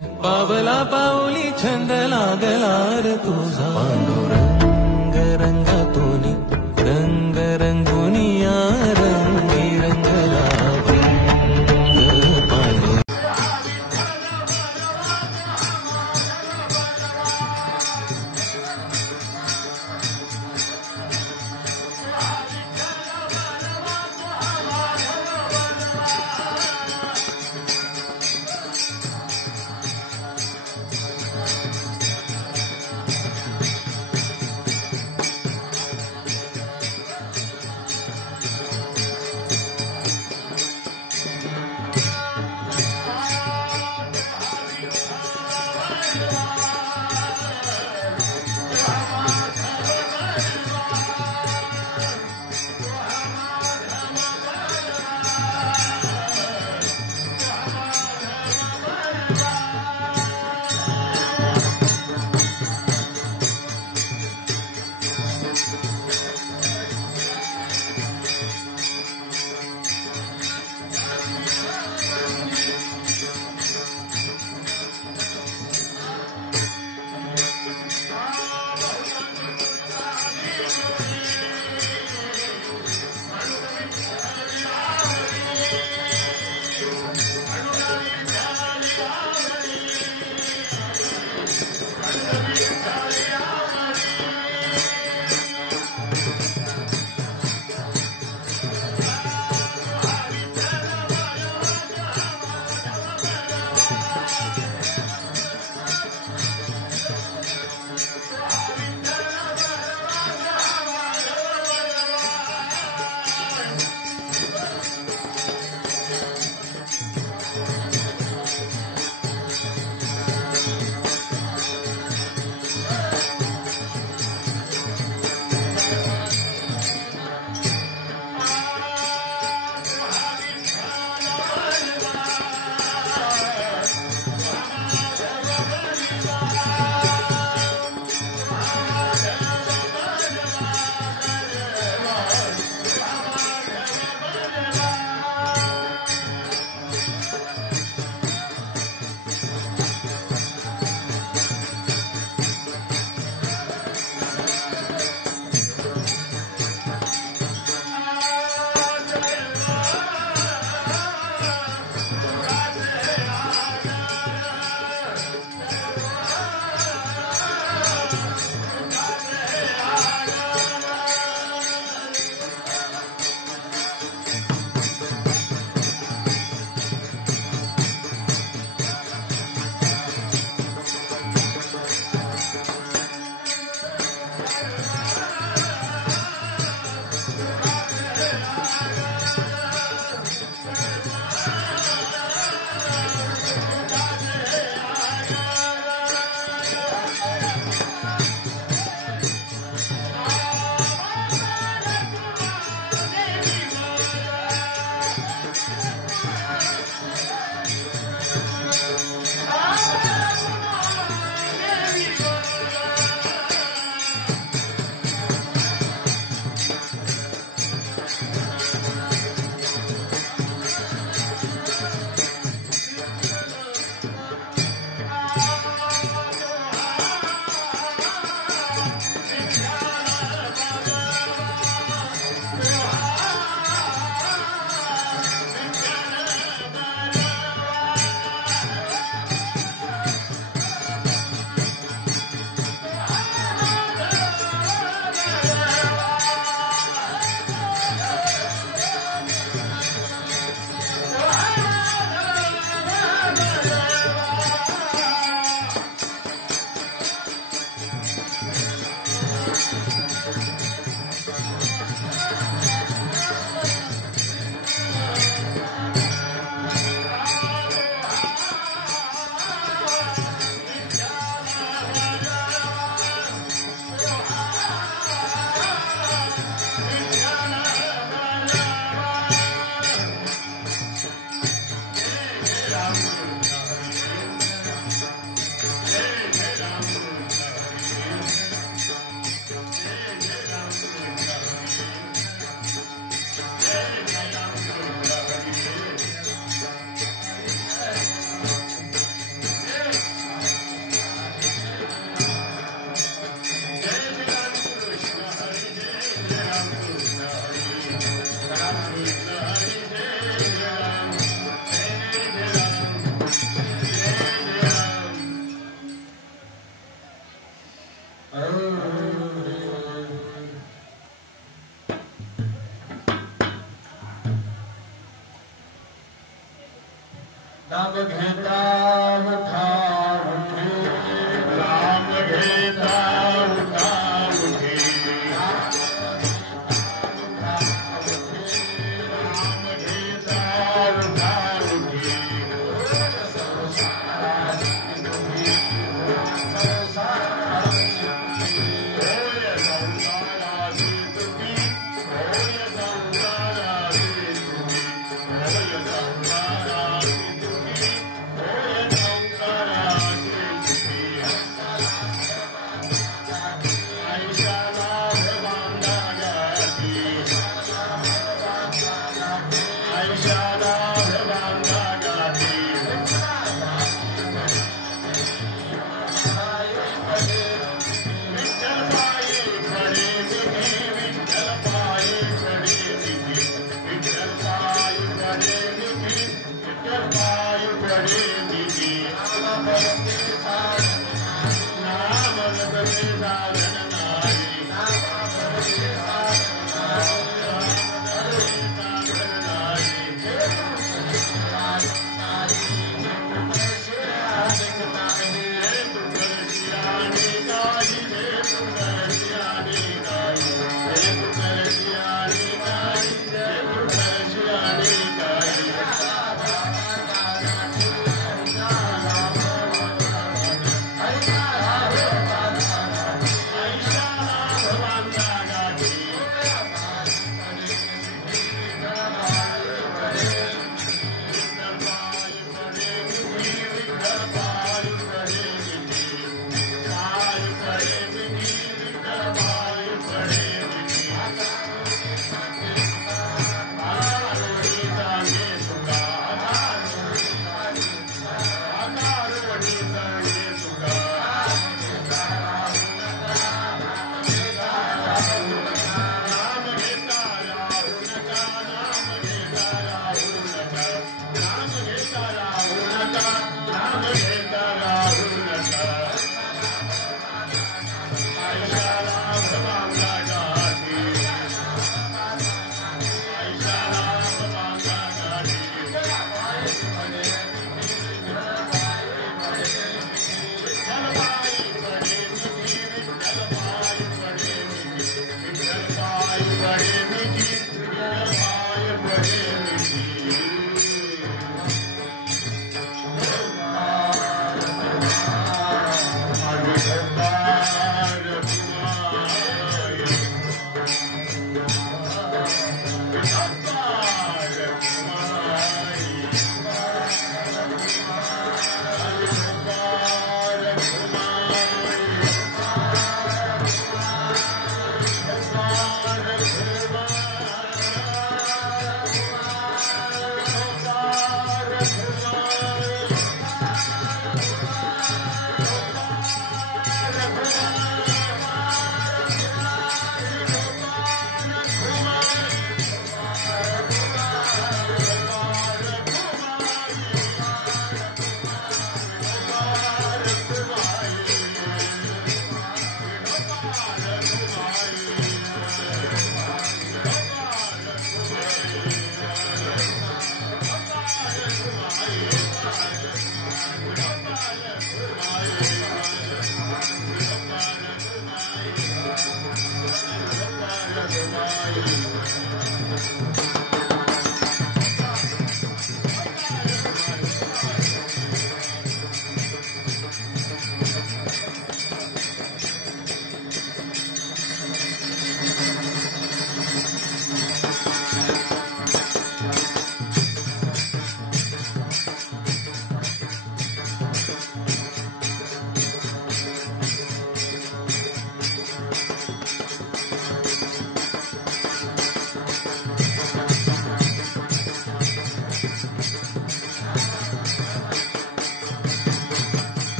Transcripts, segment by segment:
पावला पाऊली छंद लागलार तुझा पांडुरंग रंगातूनी रंग रंगुनिया रंगी रंगला पांडुरंग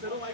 आलो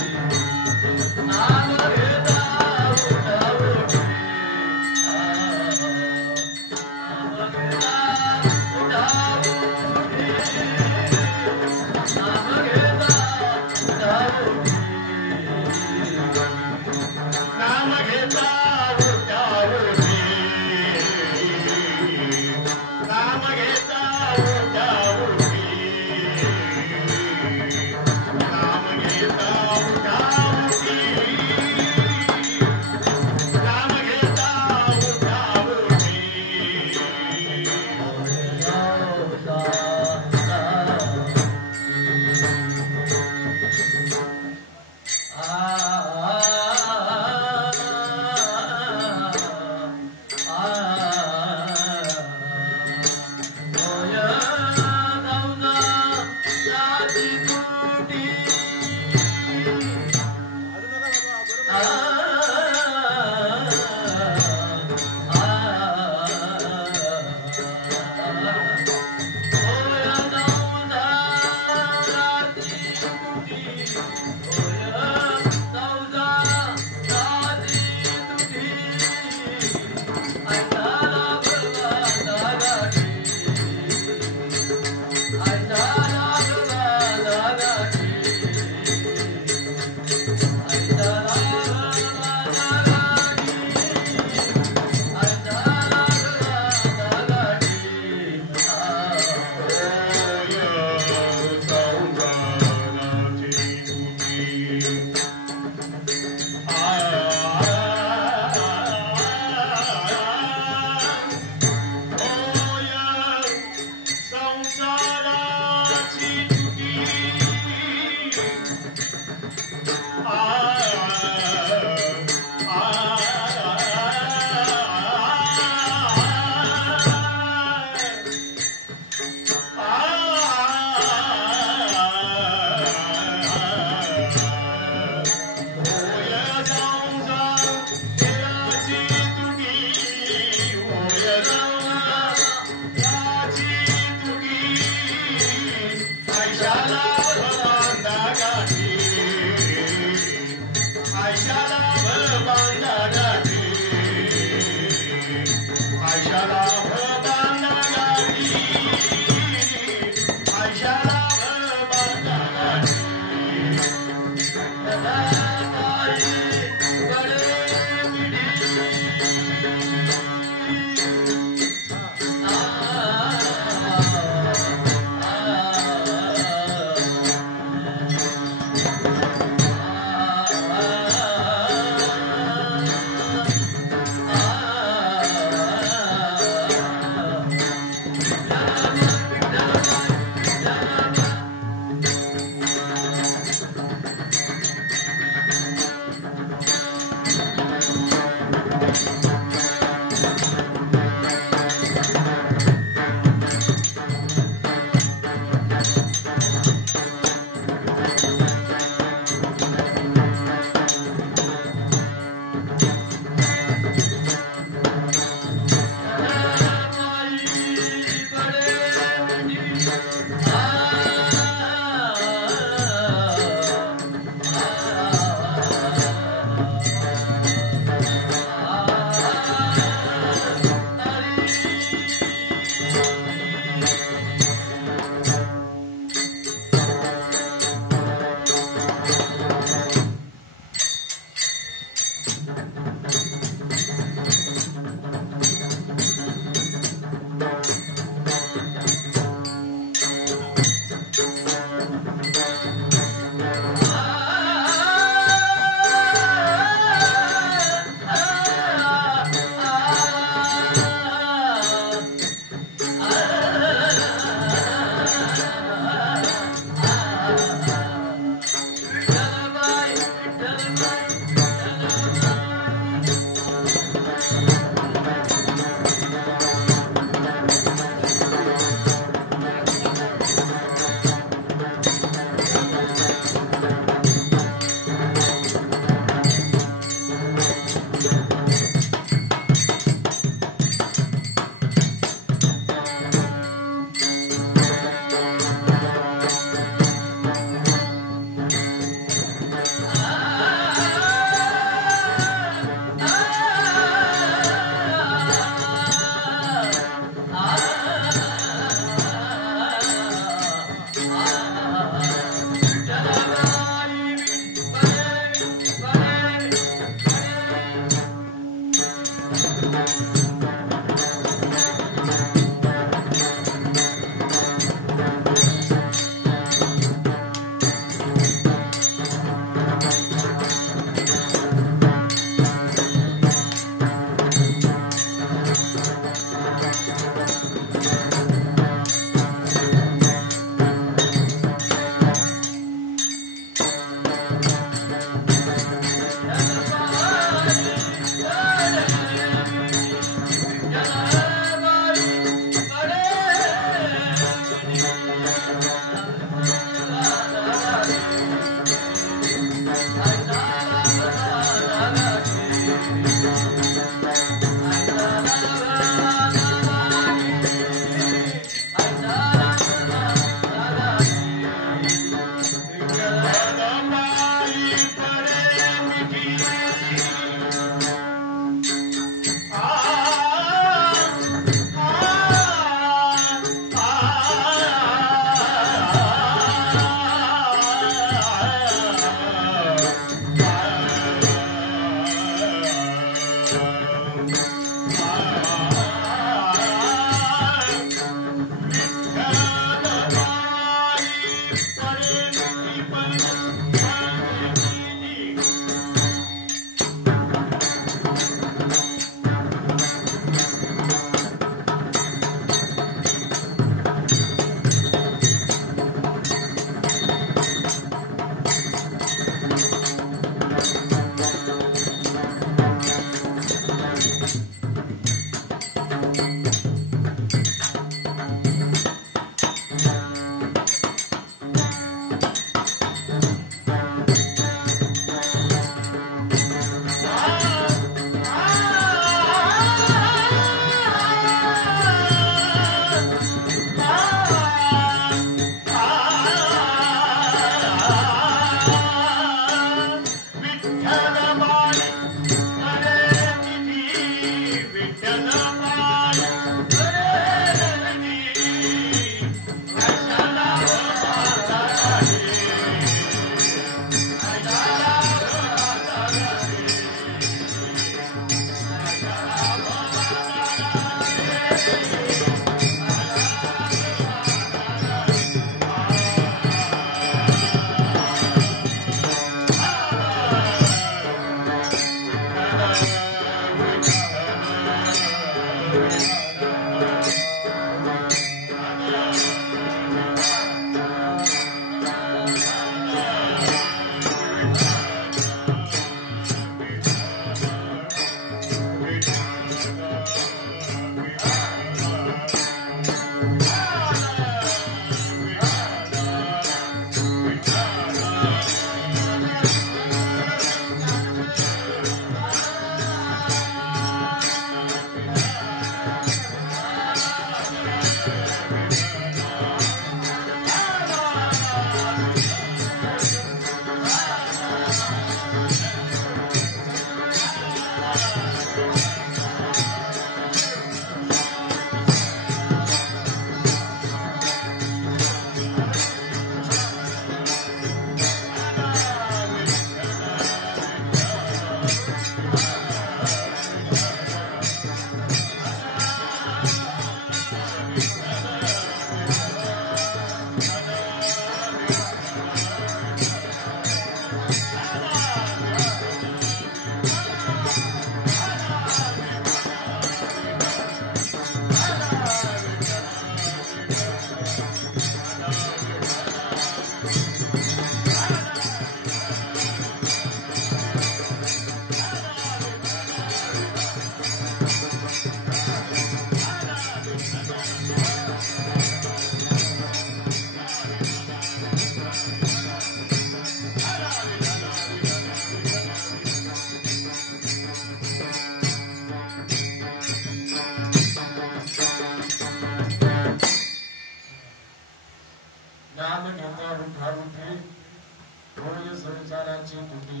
तुटी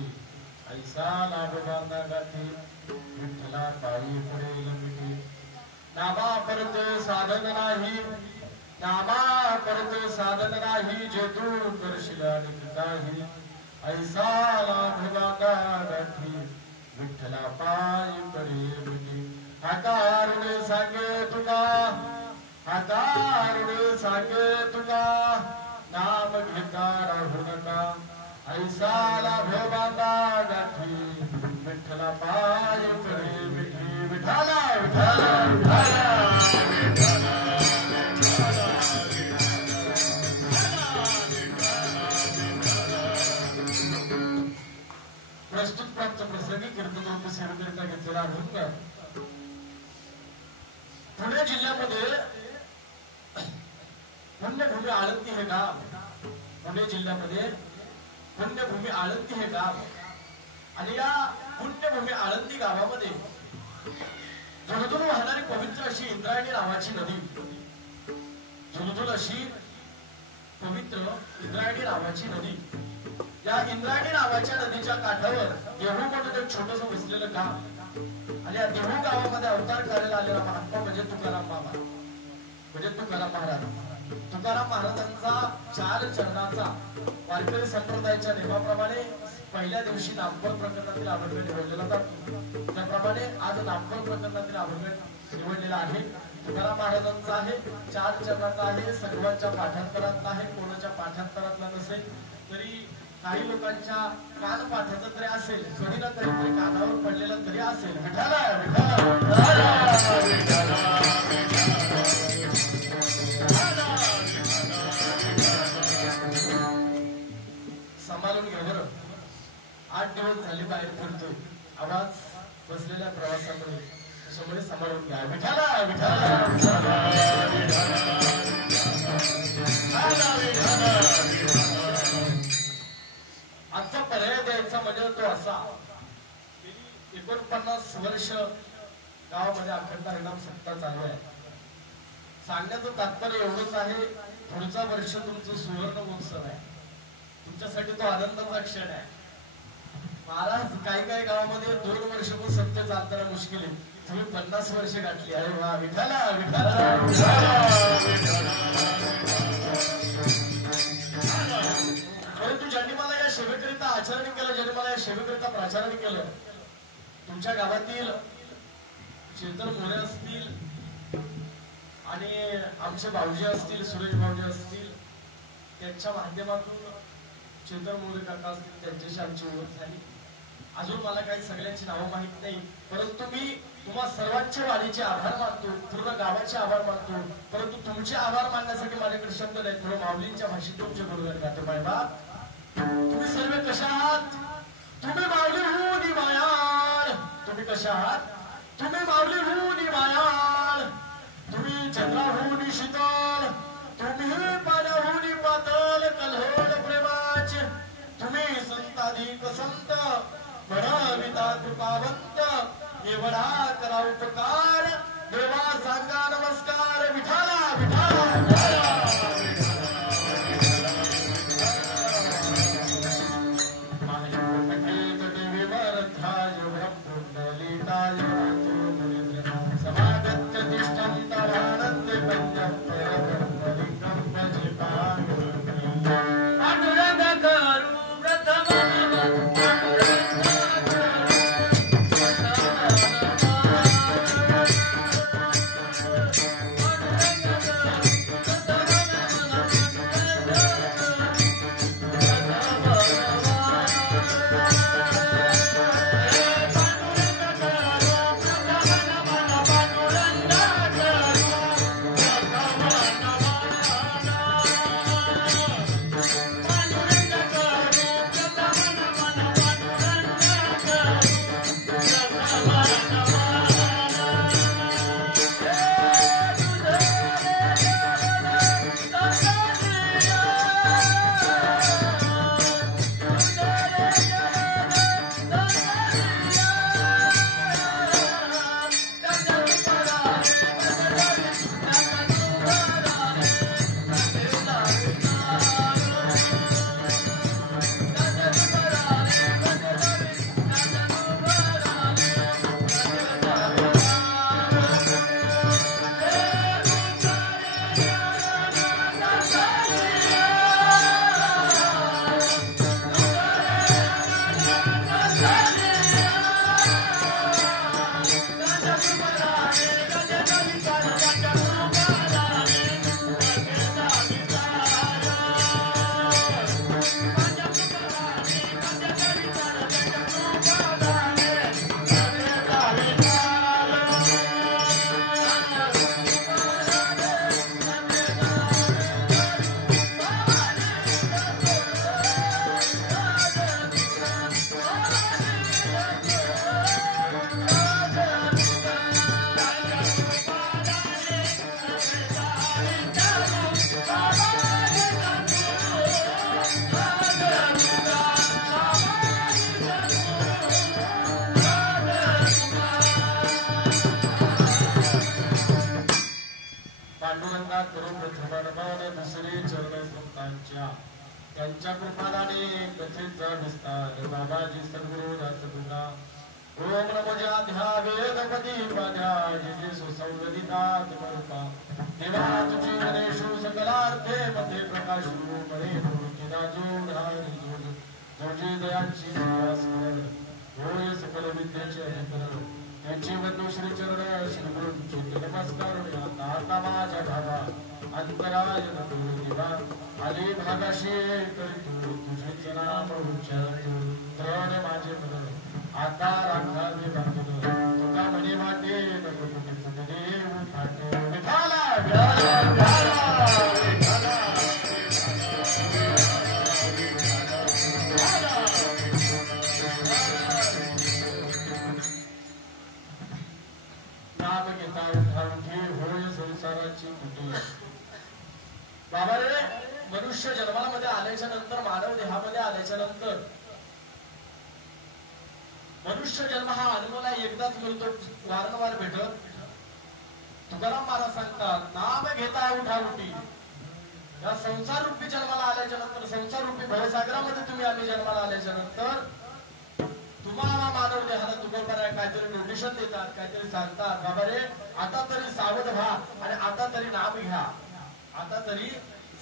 ऐसा लाभ बांधा गाठी विठ्ठला पायी पडेल मिठी नामा परत साधन नाही नामा परत साधन नाही जे तू करशील काही ऐसा लाभ बांधा गाठी विठ्ठला पायी पडेल मिठी हातारुडे सांगे तुका हातारुडे सांगे तुका नाम घेता राहू नका ऐसा लाभ बांधा गाठी विठ्ठला पाय पडे मिठी विठाला विठाला विठाला प्रस्तुत प्राप्त प्रसंगी कीर्तन सेवेकरिता घेतलेला अभंग पुणे जिल्ह्यामध्ये पुण्यभूमी आळंदी हे गाव पुणे जिल्ह्यामध्ये पुण्यभूमी आळंदी हे गाव आणि या पुण्यभूमी आळंदी गावामध्ये झुळझुळ वाहणारी पवित्र अशी इंद्रायणी नावाची नदी झुळझुळ अशी पवित्र इंद्रायणी नावाची नदी या इंद्रायणी नावाच्या नदीच्या काठावर देहू म्हणून एक छोटस वसलेलं गाव आणि या देहू गावामध्ये अवतार करायला आलेला महात्मा म्हणजे तुकाराम बाबा म्हणजे तुकाराम महाराज तुकाराम महाराजांचा 4 चरणाचा वारकरी संप्रदायाच्या नियमाप्रमाणे पहिल्या दिवशी नामफळ प्रकरणातील अभंग निवडलेला जातो त्याप्रमाणे आज नामफळ प्रकरणातील अभंग निवडलेला आहे तुकाराम महाराजांचा आहे 4 चरणाचा आहे सर्वांच्या पाठांतरातला आहे कोणाच्या पाठांतरातला नसेल तरी काही लोकांच्या कान पाठाचं तरी असेल कधी ना कधीतरी कानावर पडलेलं तरी असेल विठाला सांभाळून घ्या बरं 8 दिवस झाले बाहेर फिरतोय आवाज बसलेल्या प्रवासामुळे त्याच्यामुळे सांभाळून घ्या विठाला विठाला आजचा पर्याय द्यायचा म्हणजे तो असा 49 वर्ष गावामध्ये अखंड हरिनाम सत्ता चालू आहे सांगण्याचं तात्पर्य एवढंच आहे पुढचा वर्ष तुमचं सुवर्ण महोत्सव आहे तुमच्यासाठी तो आनंदाचा क्षण आहे महाराज काही काही गावामध्ये 2 वर्ष पण सत्य चालताना मुश्किल आहे तुम्ही 50 वर्ष गाठली अरे वा विठाला विठाला परंतु ज्यांनी मला या सेवेकरिता आचरण केलं ज्यांनी मला या सेवेकरिता प्राचारण केलं तुमच्या गावातील चेतन मोरे असतील आणि आमचे भाऊजी असतील सुरेश भाऊजी असतील त्यांच्या माध्यमातून चेतन मोरे काका असतील त्यांच्याशी आमची ओळख झाली अजून मला काही सगळ्यांची नावं माहित नाही परंतु मी तुम्हा सर्वांचे वाणीचे आभार मानतो पूर्ण गावाचे आभार मानतो परंतु तुमचे आभार मानण्यासाठी माझ्याकडे शब्द नाही थोडं माऊलींच्या भाषेत तुमचे गुणगान गातो बाबा तुम्ही सर्व कशा आहात तुम्ही माऊली होऊन मायाळ तुम्ही कशा आहात तुम्ही माऊली होऊन मायाळ तुम्ही चंद्राहून शीतल तुम्ही पाण्याहून पातळ कल्होळ प्रेमाचे तुम्ही संताधिक संत म्हणविता कृपावंत एवढा करा उपकार देवा सांगा नमस्कार विठाला विठाला त्यांच्या कृपादाने कथेचा विस्तार बाबाजी सद्गुरु दासगुणा ओम नमो ज्या वेदपती माझ्या जिथे सुसंवदितात करुपा देवा तुझी गणेशु सकलार्थे मध्ये प्रकाशु बरे भूतीला जोड हरी जोड तुझी दयांची स्मरण होय सकल विद्येचे अधिकरण त्यांची बंधू श्री चरण श्री गुरुंची नमस्कार आता माझ्या भावा अंतराय नको दिवा आली भागाशी करी तुझे नाम उच्चार द्रढ माझे मन आता राखावे बांधलं तुका म्हणे वाटे नको कुठे देव फाटे विठाला नाम घेता उठावठी होय संसाराची कुटी बाबा रे मनुष्य जन्मामध्ये आल्याच्या नंतर मानव देहामध्ये आल्याच्या नंतर मनुष्य जन्म हा अनुभवला एकदाच मिळतो वारंवार भेटत तुकाराम महाराज सांगतात नाम घेता उठाउठी या संसार रूपी जन्माला आल्याच्या नंतर संसार रूपी भवसागरामध्ये तुम्ही आम्ही जन्माला आल्याच्या नंतर तुम्हाला मानव देहाला तुकोबारा काहीतरी नोटिशन देतात काहीतरी सांगतात बाबा रे आता तरी सावध व्हा आणि आता तरी नाम घ्या आता तरी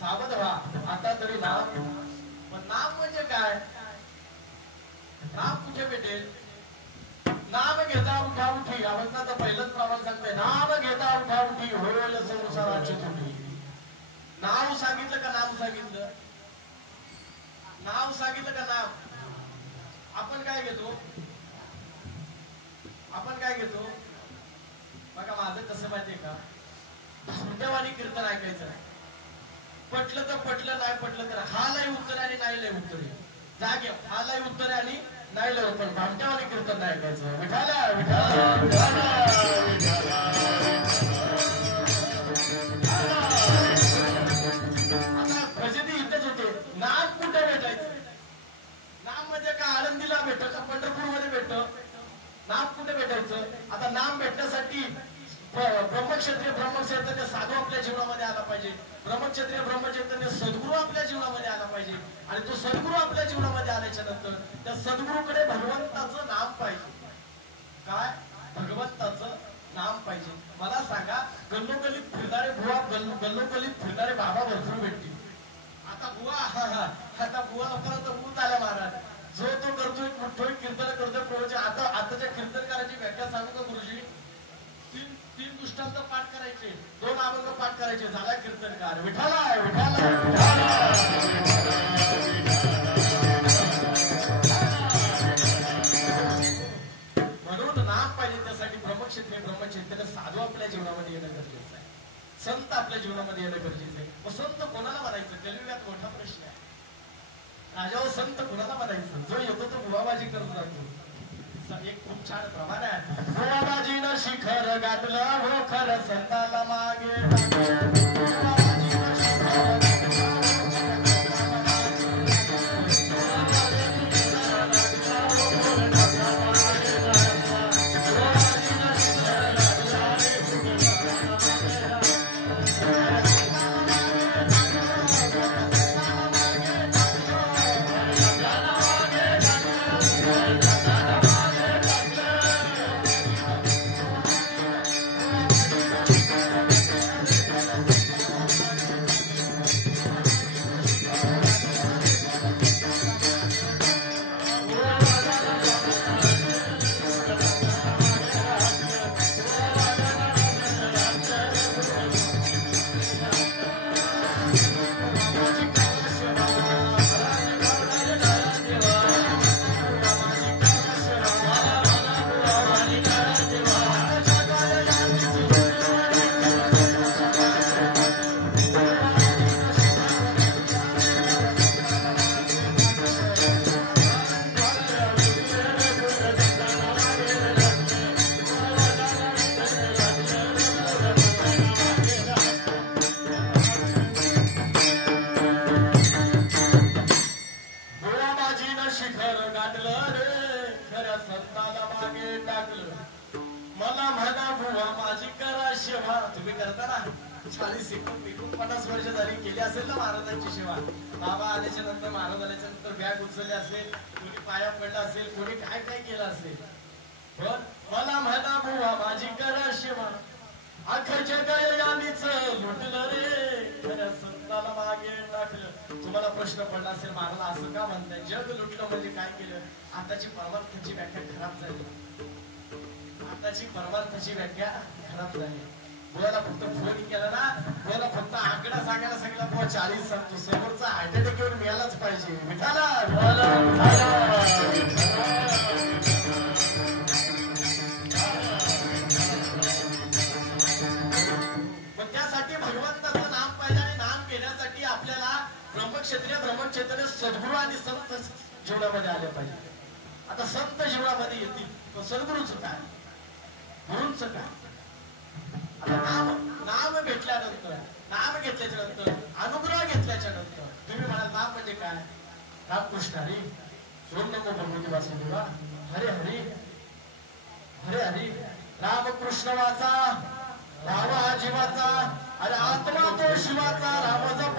सावध व्हा आता तरी नाम पण नाम म्हणजे काय नाम कुठे भेटेल नाम घेता उठा उठी अवस्थाचं पहिलंच प्रमाण सांगतंय नाम घेता उठा उठी होईल संसाराची तुटी नाव सांगितलं का नाम सांगितलं नाव सांगितलं का नाम आपण काय घेतो बघा माझं कसं माहितीये का भामट्यावानी कीर्तन ऐकायचं पटलं तर पटलं नाही पटलं तर हा लय उत्तर आणि नाही लय उत्तर जागे हा लय उत्तर आणि नाही लय पण भामट्यावानी कीर्तन नाही ऐकायचं विठाला आता फजिती इथंच होते नाम कुठे भेटायचं नाम म्हणजे का आळंदीला भेटत का पंढरपूर मध्ये भेटत नाम कुठे भेटायचं आता नाम भेटण्यासाठी ब्रह्मक्षत्रिय साधू आपल्या जीवनामध्ये आला पाहिजे ब्रह्मक्षत्रिय ब्रह्मचैतन्य सद्गुरू आपल्या जीवनामध्ये आला पाहिजे आणि तो सद्गुरू आपल्या जीवनामध्ये आल्याच्या नंतर त्या सद्गुरूकडे भगवंताचं नाम पाहिजे काय भगवंताचं नाम पाहिजे मला सांगा गल्लोगल्लीत फिरणारे बुवा गल्लोगल्लीत फिरणारे बाबा भरपूर भेटतील आता बुवा लोकांना ऊत आला महाराज जो तो करतोय मोठोय कीर्तन करतोय प्रवचन आताच्या कीर्तनकाराची व्याख्या सांगू का गुरुजी तीन दृष्टांत पाठ करायचे 2 अभंग पाठ करायचे झाला कीर्तनकार विठाला म्हणून नाम पाहिजे त्यासाठी ब्रह्मक्षत्रिय ब्रह्मचैतन्य साधू आपल्या जीवनामध्ये येणं गरजेचं आहे संत आपल्या जीवनामध्ये येणं गरजेचं आहे मग संत कोणाला म्हणायचं कलियुगात मोठा प्रश्न आहे राजावर संत कोणाला म्हणायचं जो येतो तो बुवाबाजी करत जातो एक खूप छान प्रमाण आहे बुवाबाजीनं शिखर गाठलं हो खरं संताला मागे तुम्ही करता ना 40 49 वर्ष झाली केली असेल ना महाराजांची सेवा. बाबा आल्याच्या नंतर महाराज आल्याच्या नंतर बॅग उचलली असेल, कोणी पाया पडला असेल, कोणी काय काय केलं असेल. पण मला म्हणा बुवा माझी करा सेवा, अख्खं जग यानीच लुटलं रे, खऱ्या संताला मागे टाकलं. तुम्हाला प्रश्न पडला असेल महाराज असं का म्हणताय, जग लुटलं म्हणजे काय केलं. आताची परमार्थाची व्याख्या खराब झाली, आताची परमार्थाची व्याख्या खराब झाली. बोला फक्त फोन केला ना, बोला फक्त आकडा सांगायला सांगितला बुवा 40 सांगतो, समोरचा हार्ट अटॅक येऊन मिळालाच पाहिजे. मिठाला भगवंताचं नाम पाहिजे आणि नाम घेण्यासाठी आपल्याला ब्रह्मक्षत्रीय सद्गुरू आणि संत जीवनामध्ये आले पाहिजे. आता संत जीवनामध्ये येतील पण सद्गुरूचं काय, गुरूंचं काय. आता नाम भेटल्यानंतर, नाम घेतल्याच्या नंतर, अनुग्रह घेतल्याच्या नंतर तुम्ही म्हणाल नाम म्हणजे काय. रामकृष्ण हरी, सोम नको भगवती वासुदेवा, हरे हरी हरे हरी, रामकृष्ण वाचा, राम हा जीवाचा, अरे आत्मा तो शिवाचा, राम जप.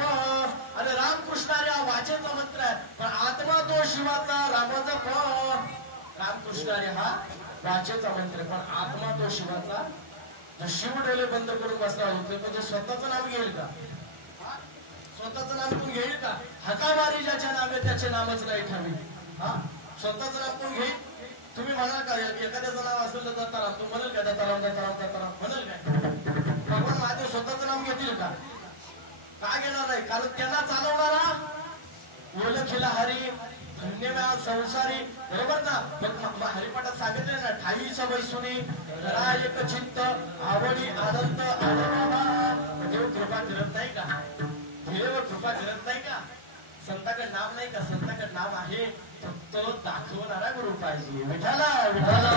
अरे रामकृष्ण हरी हा वाचेचा मंत्र आहे, पण आत्मा तो शिवाचा, राम जप. रामकृष्ण हरी हा वाचेचा मंत्र, पण आत्मा तो शिवाचा. जो शिव डोळे बंद करून बसला होते पण तो स्वतःचं नाम घेईल का, स्वतःचं नाम कोण घेईल का. हकामारी ज्याच्या नावे त्याचे नामच नाही ठावी. हा स्वतःचं नाम कोण घेईल. तुम्ही म्हणाल का एखाद्याचं नाव असेल तर दत्ताराम, तू म्हणाल का दत्ताराम दत्ताराम दत्ताराम म्हणाल काय. भगवान महादेव स्वतःचं नाम घेतील का, का घेणार नाही. कारण त्यांना चालवणारा ओळखीला हरी, धन्यवाद संसारी, बरोबर ना. मग हरिपाठात सांगितले ना, ठाईचा बैसुनी घरा एक चित्त, आवडी आनंद आनंद. देव कृपा करत नाही का, देव कृपा करत नाही का. संताकडे नाम नाही का, संताकडे नाम आहे, फक्त दाखवणारा गुरु पाहिजे. विठाला विठाला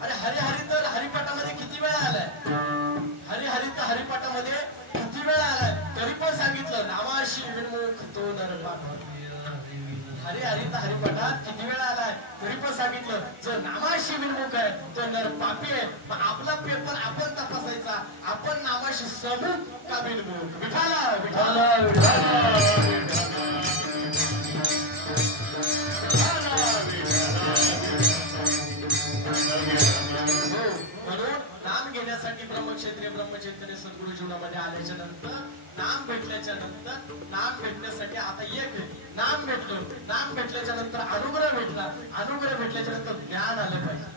अरे हरी हरी तर हरिपाठामध्ये किती वेळा आलाय, हरी हरी तर हरिपाठामध्ये किती वेळा आलाय, तरी पण सांगितलं नामाशी विनमुख तो नरपाठ. हरी हरी तर हरिपाठात किती वेळा आलाय, तरी पण सांगितलं जर नामाशी विनमुख आहे तो नर पापी आहे. मग आपला पेपर आपण तपासायचा, आपण नामाशी समुख का विनमुख. विठाला विठाला घेण्यासाठी ब्रह्मक्षत्रीय सद्गुरू जीवनामध्ये आल्याच्या नंतर, नाम भेटल्याच्या नंतर, नाम भेटण्यासाठी आता एक नाम भेटलं, नाम भेटल्याच्या नंतर अनुग्रह भेटला, अनुग्रह भेटल्याच्या नंतर ज्ञान आलं पाहिजे.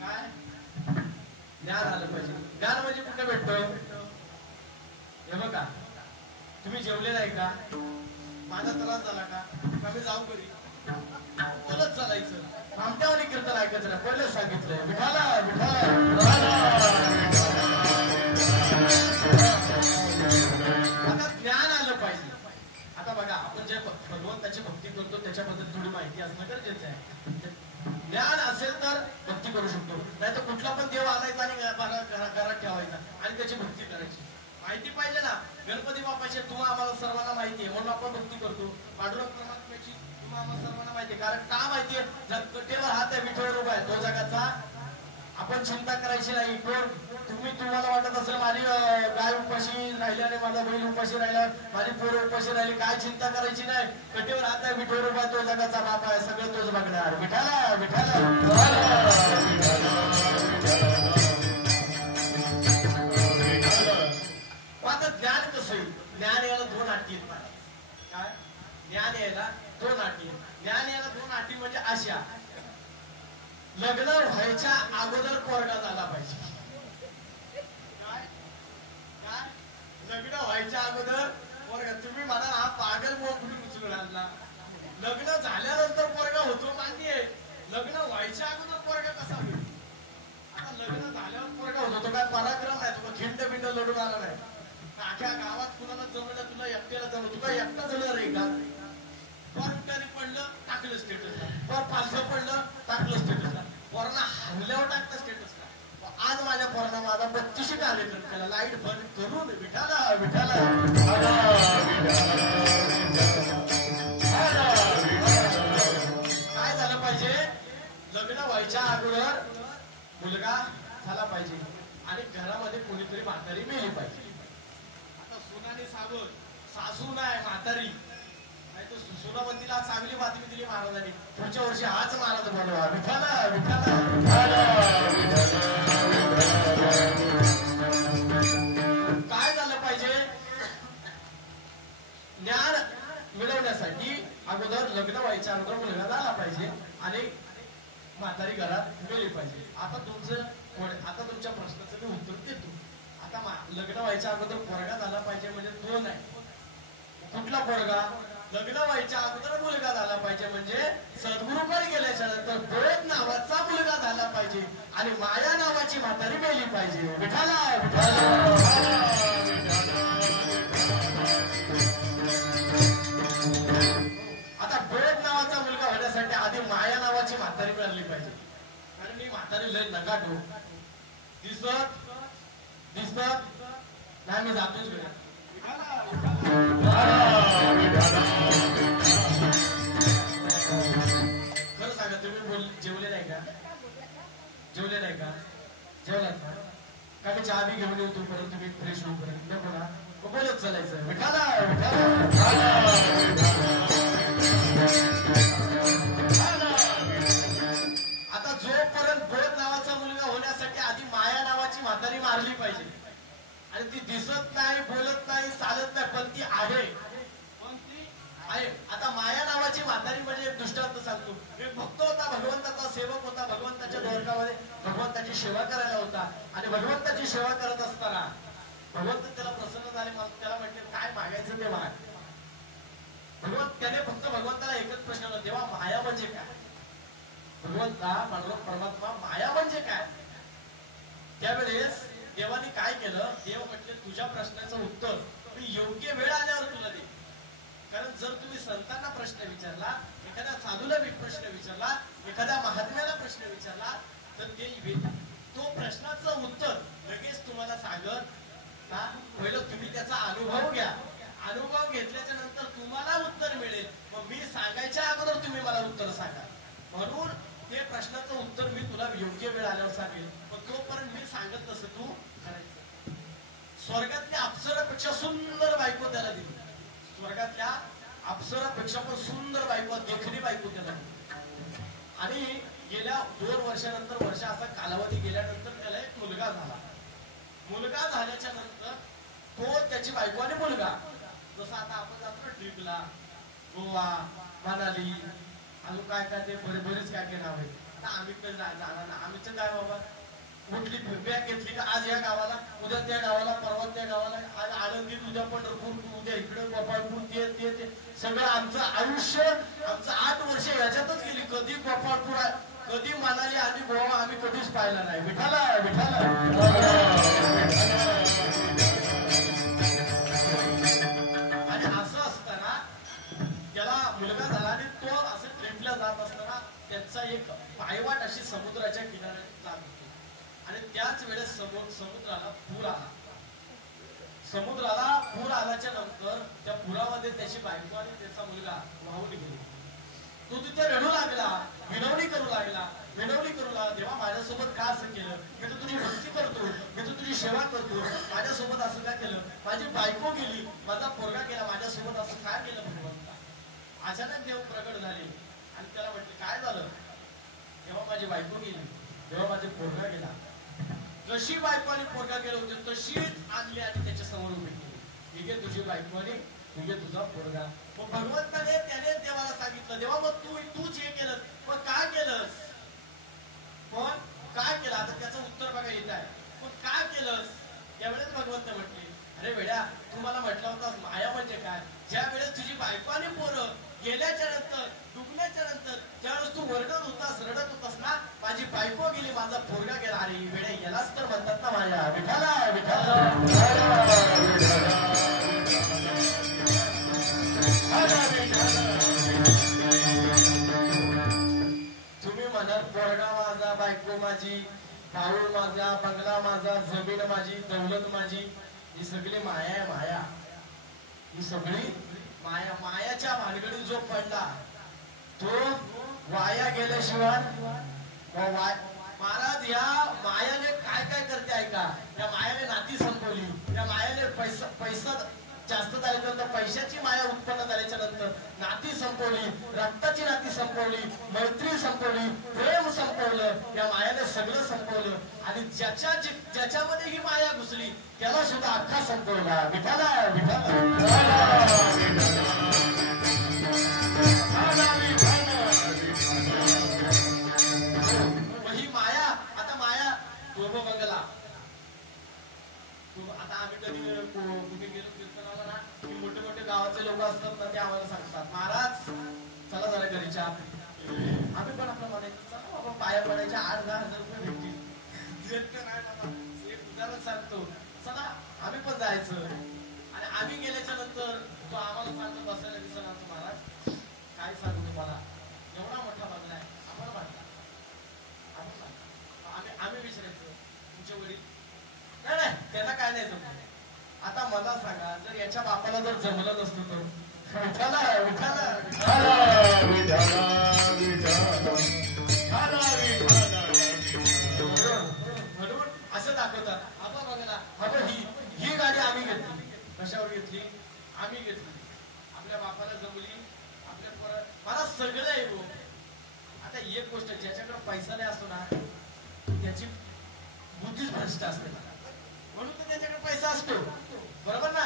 काय ज्ञान आलं पाहिजे. ज्ञान म्हणजे कुठे भेटतं हे बघा. तुम्ही जेवले नाही का, माझा त्रास झाला का, मी जाऊ घरी बोलत चालायचं, आमच्यावानी कीर्तन ऐकायचं ना. पहिलं सांगितलंय विठाला विठाला. आता ज्ञान आलं पाहिजे. आता बघा आपण जे भगवंताची भक्ती करतो त्याच्याबद्दल थोडी माहिती असणं गरजेचं आहे. ज्ञान असेल तर भक्ती करू शकतो, नाही तर कुठला पण देव आणायचा आणि घरात ठेवायचा आणि त्याची भक्ती करायची. माहिती पाहिजे ना, गणपती बाप्पाची तुम्हा आम्हाला सर्वांना माहिती आहे म्हणून आपण भक्ती करतो. पांडुरंग परमात्म्याची तुम्हा आम्हाला सर्वांना माहिती आहे, कारण का माहितीये, कटेवर हात आहे, विठोवर उभा आहे तो जगाचा. आपण चिंता करायची नाही. कोण तुम्हाला वाटत असेल माझी गाय उपाशी राहिली आणि माझा बैल उपाशी राहिला, माझी पोरं उपाशी राहिली, काय चिंता करायची नाही. कटेवर हात आहे, विठोवर उभा तो जगाचा बाप आहे, सगळं तोच बघणार. विठाला विठाला. आता ज्ञान कसं येईल. ज्ञान यायला 2 अटी आहेत. काय ज्ञान यायला 2 अटी. ज्ञान यायला 2 अटी म्हणजे अशा, लग्न व्हायच्या अगोदर पोरगा झाला पाहिजे. काय काय लग्न व्हायच्या अगोदर पोरगा. तुम्ही म्हणा हा पागल मुळे कुठे उचलून आणला. लग्न झाल्यानंतर पोरगा होतो मान्य आहे, लग्न व्हायच्या अगोदर पोरगा कसा होईल. आता लग्न झाल्यावर पोरगा होतो तो काय पराक्रम आहे, तुला खिंड बिंड लढून आला नाही. अख्या गावात कुणाला जमलं, तुला एकट्याला जमलं, तुला एकटा जमलं रे का. पोरट्याने पडलं टाकलं स्टेटसला, पालखं पडलं टाकलं स्टेटसला, पोरांना हल्ल्यावर टाकलं स्टेटसला. आज माझ्या पोरांना माझा 32 कार्यक्रम केला लाईट बंद करून. विठाला विठाला. लग्न व्हायच्या अगोदर मुलगा झाला पाहिजे आणि घरामध्ये कोणीतरी म्हातारी मेली पाहिजे. आता सुनाने सावध, सासू नाही म्हातारी नाही तर सुनावंतीला चांगली बातमी दिली महाराजांनी, पुढच्या वर्षी हाच महाराज बोलवा विठाला विठाला. काय झालं पाहिजे, ज्ञान मिळवण्यासाठी अगोदर लग्न व्हायच्या अगोदर मुलगा झाला पाहिजे आणि म्हातारी घरात गेली पाहिजे. आता तुमच्या प्रश्नाचं मी उत्तर देतो. आता लग्न व्हायच्या अगोदर पोरगा झाला पाहिजे म्हणजे तो नाही, कुठला पोरगा, लग्न व्हायच्या अगोदर मुलगा झाला पाहिजे म्हणजे सद्गुरूकडे गेल्याच्या नंतर बोध नावाचा मुलगा झाला पाहिजे आणि माया नावाची म्हातारी मेली पाहिजे. विठाला आता बोध नावाचा मुलगा होण्यासाठी आधी माया नावाची म्हातारी मिळाली पाहिजे. कारण मी म्हातारी लय नगाटो दिसत नाही, मी जातोच वेळा. खरं सांगा, तुम्ही जेवले नाही का? जेवले नाही का? जेवलात ना का? मी चहा बी घेऊन येऊ तोपर्यंत तुम्ही फ्रेश होईपर्यंत नको ना, बोलत चालायचं विठाला आता जोपर्यंत बोध नावाचा मुलगा होण्यासाठी आधी माया नावाची म्हातारी मारली पाहिजे आणि ती दिसत नाही, बोलत नाही, चालत नाही, पण ती आहे. आता माया नावाची म्हातारी म्हणजे एक दृष्टांत सांगतो. एक भक्त होता, भगवंताचा सेवक होता, भगवंताच्या द्वारकामध्ये भगवंताची सेवा करायला होता आणि भगवंताची सेवा करत असताना भगवंत त्याला प्रसन्न झाले. त्याला म्हटले काय मागायचं ते माग. त्याने फक्त भगवंताला एकच प्रश्न होता, तेव्हा माया म्हणजे काय? भगवंता परमात्मा माया म्हणजे काय? त्यावेळेस देवाने काय केलं, देव म्हटले तुझ्या प्रश्नाचं उत्तर मी योग्य वेळ आल्यावर तुला दे. कारण जर तुम्ही संतांना प्रश्न विचारला, एखाद्या साधूला प्रश्न विचारला, एखाद्या महात्म्याला प्रश्न विचारला तर ते तो प्रश्नाचं उत्तर लगेच तुम्हाला सांगत ना. पहिलं तुम्ही त्याचा अनुभव घ्या, अनुभव घेतल्याच्या नंतर तुम्हाला उत्तर मिळेल. मग मी सांगायच्या अगोदर तुम्ही मला उत्तर सांगा. म्हणून ते प्रश्नाचं उत्तर मी तुला योग्य वेळ आल्यावर सांगेल, पण तोपर्यंत मी सांगत तसं तू करायचं. स्वर्गातल्या अप्सरापेक्षा सुंदर बायको त्याला दिली, स्वर्गातल्या अप्सरापेक्षा पण सुंदर बायको, देखणी बायको त्याला दिली. आणि गेल्या 2 वर्षानंतर, वर्ष असा कालावधी गेल्यानंतर त्याला एक मुलगा झाला. मुलगा झाल्याच्या नंतर तो त्याची बायको आणि मुलगा, जसं आता आपण जातो ट्रिपला, गोवा, मनाली, अजून काय काय ते बरेच काय काय नाव आहे. आता आम्ही पण जाणार ना, आम्हीच काय बाबा कुठली बॅग घेतली का आज या गावाला, उद्या त्या गावाला, परवा त्या गावाला, आज आळंदीत, उद्या पंढरपूर, उद्या इकडे गोपाळपूर, ते सगळं आमचं आयुष्य, आमचं 8 वर्ष याच्यातच गेली. कधी गोपाळपूर, कधी मनाली आणि गोवा आम्ही कधीच पाहिला नाही. विठाला विठाला. आणि असं असताना त्याला मुलगा झाला आणि तो असं ट्रिपला जात असताना त्यांचा एक पायवाट अशी समुद्राच्या किनाऱ्यात जात होती आणि त्याच वेळेस समुद्राला पूर आला. समुद्राला पूर आल्याच्या नंतर त्या पुरामध्ये त्याची बायको आणि त्याचा मुलगा वाहून गेले. तो तिथे रडू लागला, विनवणी करू लागला. देवा माझ्यासोबत का असं केलं? मी तर तुझी भक्ती करतो, मी तर तुझी सेवा करतो, माझ्यासोबत असं काय केलं? माझी बायको गेली, माझा पोरगा गेला, माझ्यासोबत असं काय केलं भगवंता? अचानक देव प्रगट झाले आणि त्याला म्हटले काय झालं? तेव्हा माझी बायको गेली, तेव्हा माझे पोरगा गेला. जशी बायको आणि पोरगा गेले होते तशीच आणली आणि त्याच्या समोर उभी केली. ही घे तुझी बायको आणि ही घे तुझा पोरगा. मग भगवंताने त्याने देवाला सांगितलं, देवा मग तूच हे केलं, मग काय केलंस? पण काय केलं? आता त्याचं उत्तर बघा येत आहे. पण काय केलंस? त्यावेळेस भगवंत म्हटले, अरे वेड्या, तू मला म्हटलं होतं माया म्हणजे काय? ज्या वेळेस तुझी बायको आणि पोरं गेल्याच्या नंतर, डुबण्याच्या नंतर ज्यावेळेस तू रडत होतास ना, माझी बायको गेली, माझा पोरगा गेला. अरे वेड्या, यालाच तर म्हणतात ना माया. विठाला विठाला. तुम्ही म्हणाल पोरगा माझा, बायको माझी, भाऊ माझा, बंगला माझा, जमीन माझी, दौलत माझी, ही सगळी माया आहे. माया ही सगळी माया. मायाच्या भानगडीत जो पडला तो वाया गेल्याशिवाय महाराज या मायाने काय काय करते ऐका. या मायाने नाती संपवली. या मायाने पैसा जास्त झाल्यानंतर पैशाची माया उत्पन्न झाल्याच्या नंतर नाती संपवली, रक्ताची नाती संपवली, मैत्री संपवली, प्रेम संपवलं. या मायाने सगळं संपवलं आणि ज्याच्यामध्ये ही माया घुसली त्याला सुद्धा अख्खा संपवला. विठाला ही माया. आता माया बंगला. आता आम्ही कधी कुठे गेलो कीर्तनाला ना की मोठे मोठे गावाचे लोक असतात ना ते आम्हाला सांगतात महाराज चला जरा घरीच्या आम्ही पण आपलं म्हणायचं चला बाबा पाया पडायच्या 8-10 हजार रुपये भेटतील. एक उदाहरण सांगतो. चला आम्ही पण जायचं आणि आम्ही गेल्याच्या नंतर तो आम्हाला सांगतो बसायला दिसणार महाराज काय सांगू तुम्हाला एवढा मोठा बंगला आहे आपण बांधला. आम्ही विचारायचो तुमचे वडील नाही त्याला काय नाही जमलं. आता मला सांगा जर याच्या बापाला जर जमलं नसतं तर म्हणून असं दाखवतात. आता बघा आता ही गाडी आम्ही घेतली. कशावर घेतली? आम्ही घेतली. आपल्या बापाला जमली. आपल्या मला सगळं आहे. आता एक गोष्ट ज्याच्याकडे पैसा नाही असतो ना त्याची बुद्धीच भ्रष्ट असते म्हणून तर त्याच्याकडे पैसा असतो. बरोबर ना.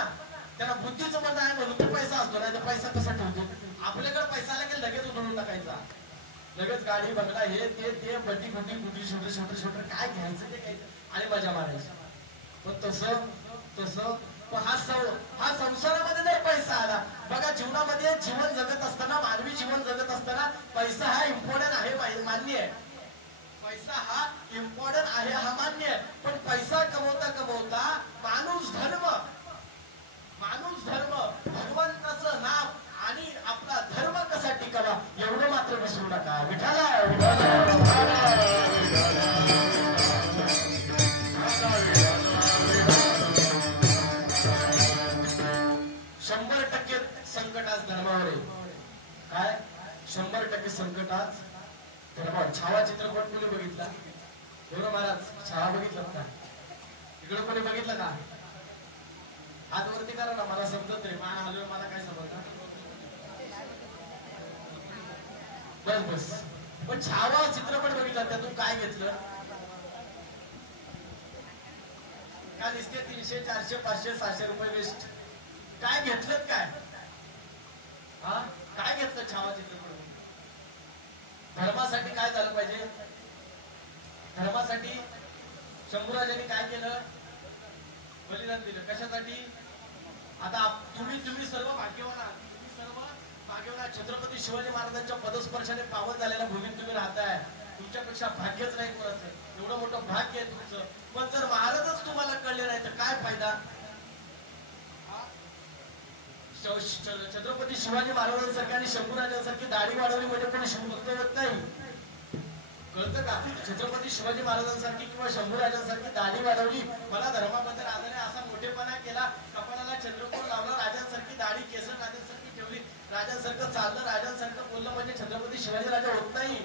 त्याला बुद्धीचं म्हणणं आहे म्हणून तो पैसा असतो. नाही तर पैसा कसा ठेवतो. आपल्याकडे पैसा आला की लगेच उधळून टाकायचा. लगेच गाडी बंगला हे ते बड्डी गुड्डी गुड्डी छोटे काय घ्यायचं ते घ्यायचं आणि मजा मारायची. पण तसं हा संसारामध्ये जर पैसा आला बघा जीवनामध्ये जीवन जगत असताना मानवी जीवन जगत असताना पैसा हा इम्पॉर्टंट आहे मान्य आहे. पैसा हा इम्पॉर्टंट आहे हा मान्य आहे. पण पैसा कमवता माणूस धर्म भगवंताचं नाम आणि आपला धर्म कसा टिकावा एवढं मात्र विसरू नका. विठाला संकट आज धर्मावर आहे. काय 100% संकट आज धर्मावर. छावा चित्रपट कोणी बघितला? बरोबर महाराज छावा बघितलं का? इकडे कोणी बघितलं का? हात वरती करा ना. मला समजत रे मान हलवे मला काय समजणार. बस पण छावा चित्रपट बघितला त्यातून काय घेतलं? का नुसते 300 400 500 600 रुपये वेस्ट. काय घेतलं काय? काय घेतलं छावा चित्रपट? धर्मासाठी काय झालं पाहिजे? धर्मासाठी शंभूराजांनी काय केलं? बलिदान दिलं. कशासाठी? आता तुम्ही सर्व भाग्यवान आहात. तुम्ही सर्व भाग्यवान. छत्रपती शिवाजी महाराजांच्या पदस्पर्शाने पावन झालेल्या भूमीत तुम्ही राहताय. तुमच्यापेक्षा भाग्यच नाही कोणाचं. एवढं मोठं भाग्य आहे तुमचं. पण जर महाराजच तुम्हाला कळले नाही तर काय फायदा? छत्रपती शिवाजी महाराजांसारखी आणि शंभूराजांसारखी दाढी वाढवली म्हणजे कोणी शिवभक्त होत नाही. कळतं का? छत्रपती शिवाजी महाराजांसारखी किंवा शंभूराजांसारखी दाढी वाढवली मला धर्माबद्दल आदर आहे असा मोठेपणा केला. कपाळाला चंद्रकोर लावलं. राजांसारखी दाढी केस राजांसारखी ठेवली. राजांसारखं चाललं. राजांसारखं बोललं म्हणजे छत्रपती शिवाजी राजा होत नाही.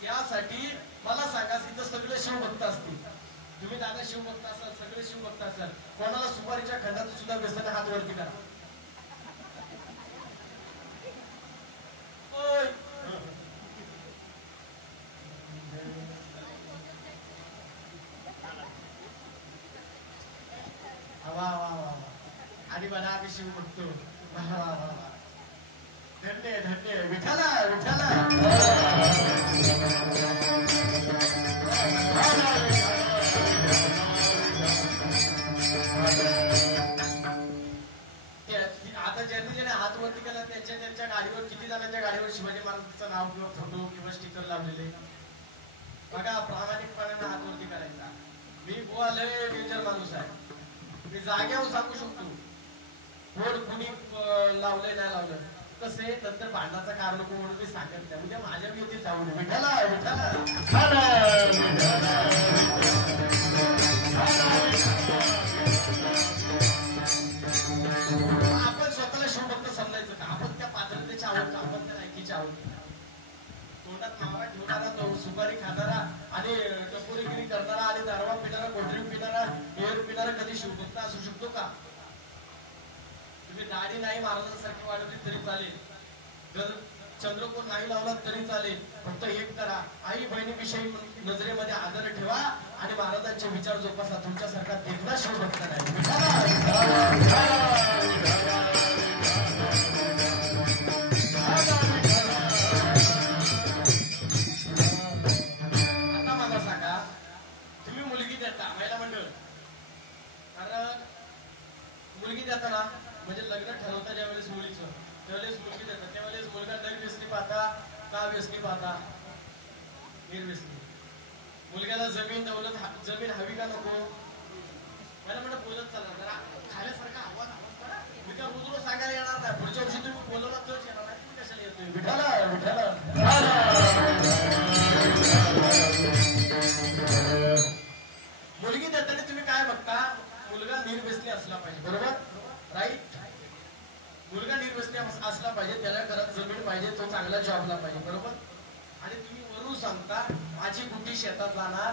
त्यासाठी मला सांगा इथं सगळे शिवभक्त असतील. तुम्ही दादा शिवभक्त असाल. सगळे शिवभक्त असाल. कोणाला सुपारीच्या खंडात सुद्धा व्यसन हात वरती करा. आणि बघा आम्ही शिव बघतो. धन्य विठाला आता ज्यांनी हात वरती केला त्यांच्या गाडीवर किती जणांच्या गाडीवर शिवाजी महाराजांचं नाव किंवा फोटो किंवा स्टिकर लावलेले बघा. प्रामाणिकपणाने हात वरती करायचा. मी बुवा लय डेंजर माणूस आहे. मी जाग्यावर सांगू शकतो कोण कुणी लावलंय नाही लावलं. कसे नंतर भांडणाचं कारण नको म्हणून मी सांगत नाही. उद्या माझ्या येथे जाऊन आपण स्वतःला शिवभक्त समजायचं का? आपण त्या पात्रतेच्या आवडतं. आपण त्या लायकीच्या आवडतं. तोंडात करणारा आणि दारवा पिणारा कोल्ड्रिंक पिणारा बिअर पिणारा कधी शिवभक्त असू शकतो का? तुम्ही दाढी नाही महाराजांसारखी वाढवली तरी चालेल, जर चंद्रकोर नाही लावला तरी चालेल, फक्त एक करा, आई बहिणीविषयी नजरेमध्ये आदर ठेवा आणि महाराजांचे विचार जोपासा. तुमच्यासारखा देखणा शिवभक्त नाही. आता मला सांगा, तुम्ही मुलगी देता महिला मंडळ, कारण मुलगी देताना म्हणजे लग्न ठरवता ज्यावेळेस मुलीचं, त्यावेळेस मुलगी देतात, त्यावेळेस मुलगा निर्व्यसनी पाहता का व्यसनी पाहता? निर्व्यसनी. मुलग्याला जमीन दौलत जमीन हवी का नको? मला म्हणलं बोलत चालणार जरा खाल्यासारखा आवाज करा. मी काय रोज रोज सांगायला येणार नाही, पुढच्या वर्षी तुम्ही बोलवला तरच येणार नाही. तुम्ही कशाला येतोय? विठाला विठाला. मुलगी देताना तुम्ही काय बघता? मुलगा निर्व्यसनी असला पाहिजे, बरोबर? राईट. मुलगा निर्व्यसनी असला पाहिजे, त्याला घरात जमीन पाहिजे, तो चांगला जॉबला पाहिजे, बरोबर? आणि तुम्ही वरून सांगता माझी गुटी शेतात जाणार,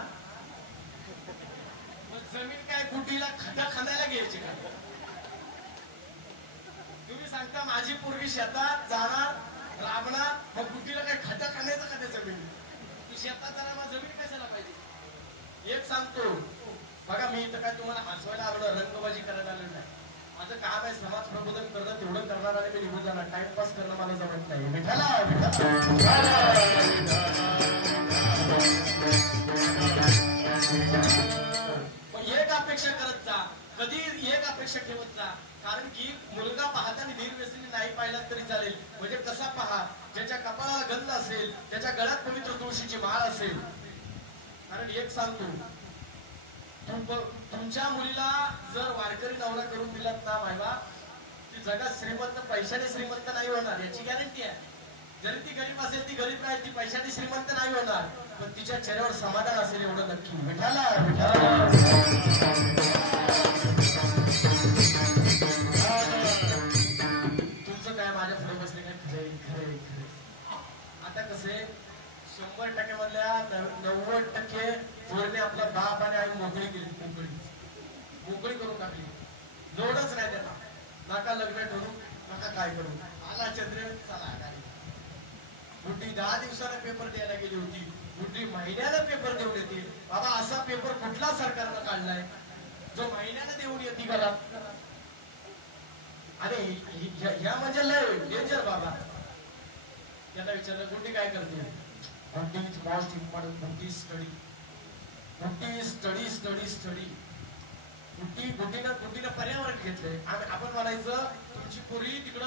मग जमीन काय गुटीला खड्डा खांदायला घ्यायची का? तुम्ही सांगता माझी पोरगी शेतात जाणार राबणार, मग गुटीला काय खड्डा खांदायचा का त्या जमीन? तू शेतात जाणार, मग जमीन कशाला पाहिजे? एक सांगतो बघा, मी इथं काय तुम्हाला हसवायला आलो, रंगबाजी करायला आलो नाही. माझं काम आहे समाज प्रबोधन करणं, तेवढं करणार आणि मी निघून जाणार. टाइमपास करणं मला जमत नाही. विठाला एक अपेक्षा करत जा, कधी एक अपेक्षा ठेवत जा, कारण की मुलगा पाहताना निर्व्यसनी नाही पाहिला तरी चालेल. म्हणजे कसा पहा, ज्याच्या कपाळाला गंध असेल, त्याच्या गळ्यात पवित्र तुळशीची माळ असेल. कारण एक सांगतो, तुमच्या मुलीला जर वारकरी नवरा करून दिलात ना मायबा, ती जगात श्रीमंत पैशाने श्रीमंत नाही होणार, याची गॅरंटी आहे. जरी ती गरीब असेल, ती गरीब नाही, ती पैशाने श्रीमंत नाही होणार, पण तिच्या चेहऱ्यावर समाधान असेल एवढं नक्की. विठाला विठाला. तुमचं काय माझ्या पुढे बसले काय खरे खरे खरे. आता कसे 100% मधल्या 90% जोडणे आपला बाप आणि आई मोकळी केली, मोकळी करून टाकली. लोडच नाही त्याला, नका लग्न ठरू, नका काय करू. आला चंद्र चला काय. गुड्डी 10 दिवसाला पेपर द्यायला गेली होती, गुड्डी महिन्याला पेपर देऊन येते. बाबा असा पेपर कुठला सरकारनं काढलाय जो महिन्याला देऊन येते घरात? आणि ह्या म्हणजे लय डेंजर बाबा. त्याला विचारलं गुड्डी काय करते? Guddi is most important, Guddi study, Guddi study study study. गुड्डीनं पर्यावरण घेतलंय. आपण म्हणायचं तुमची पोरी तिकडं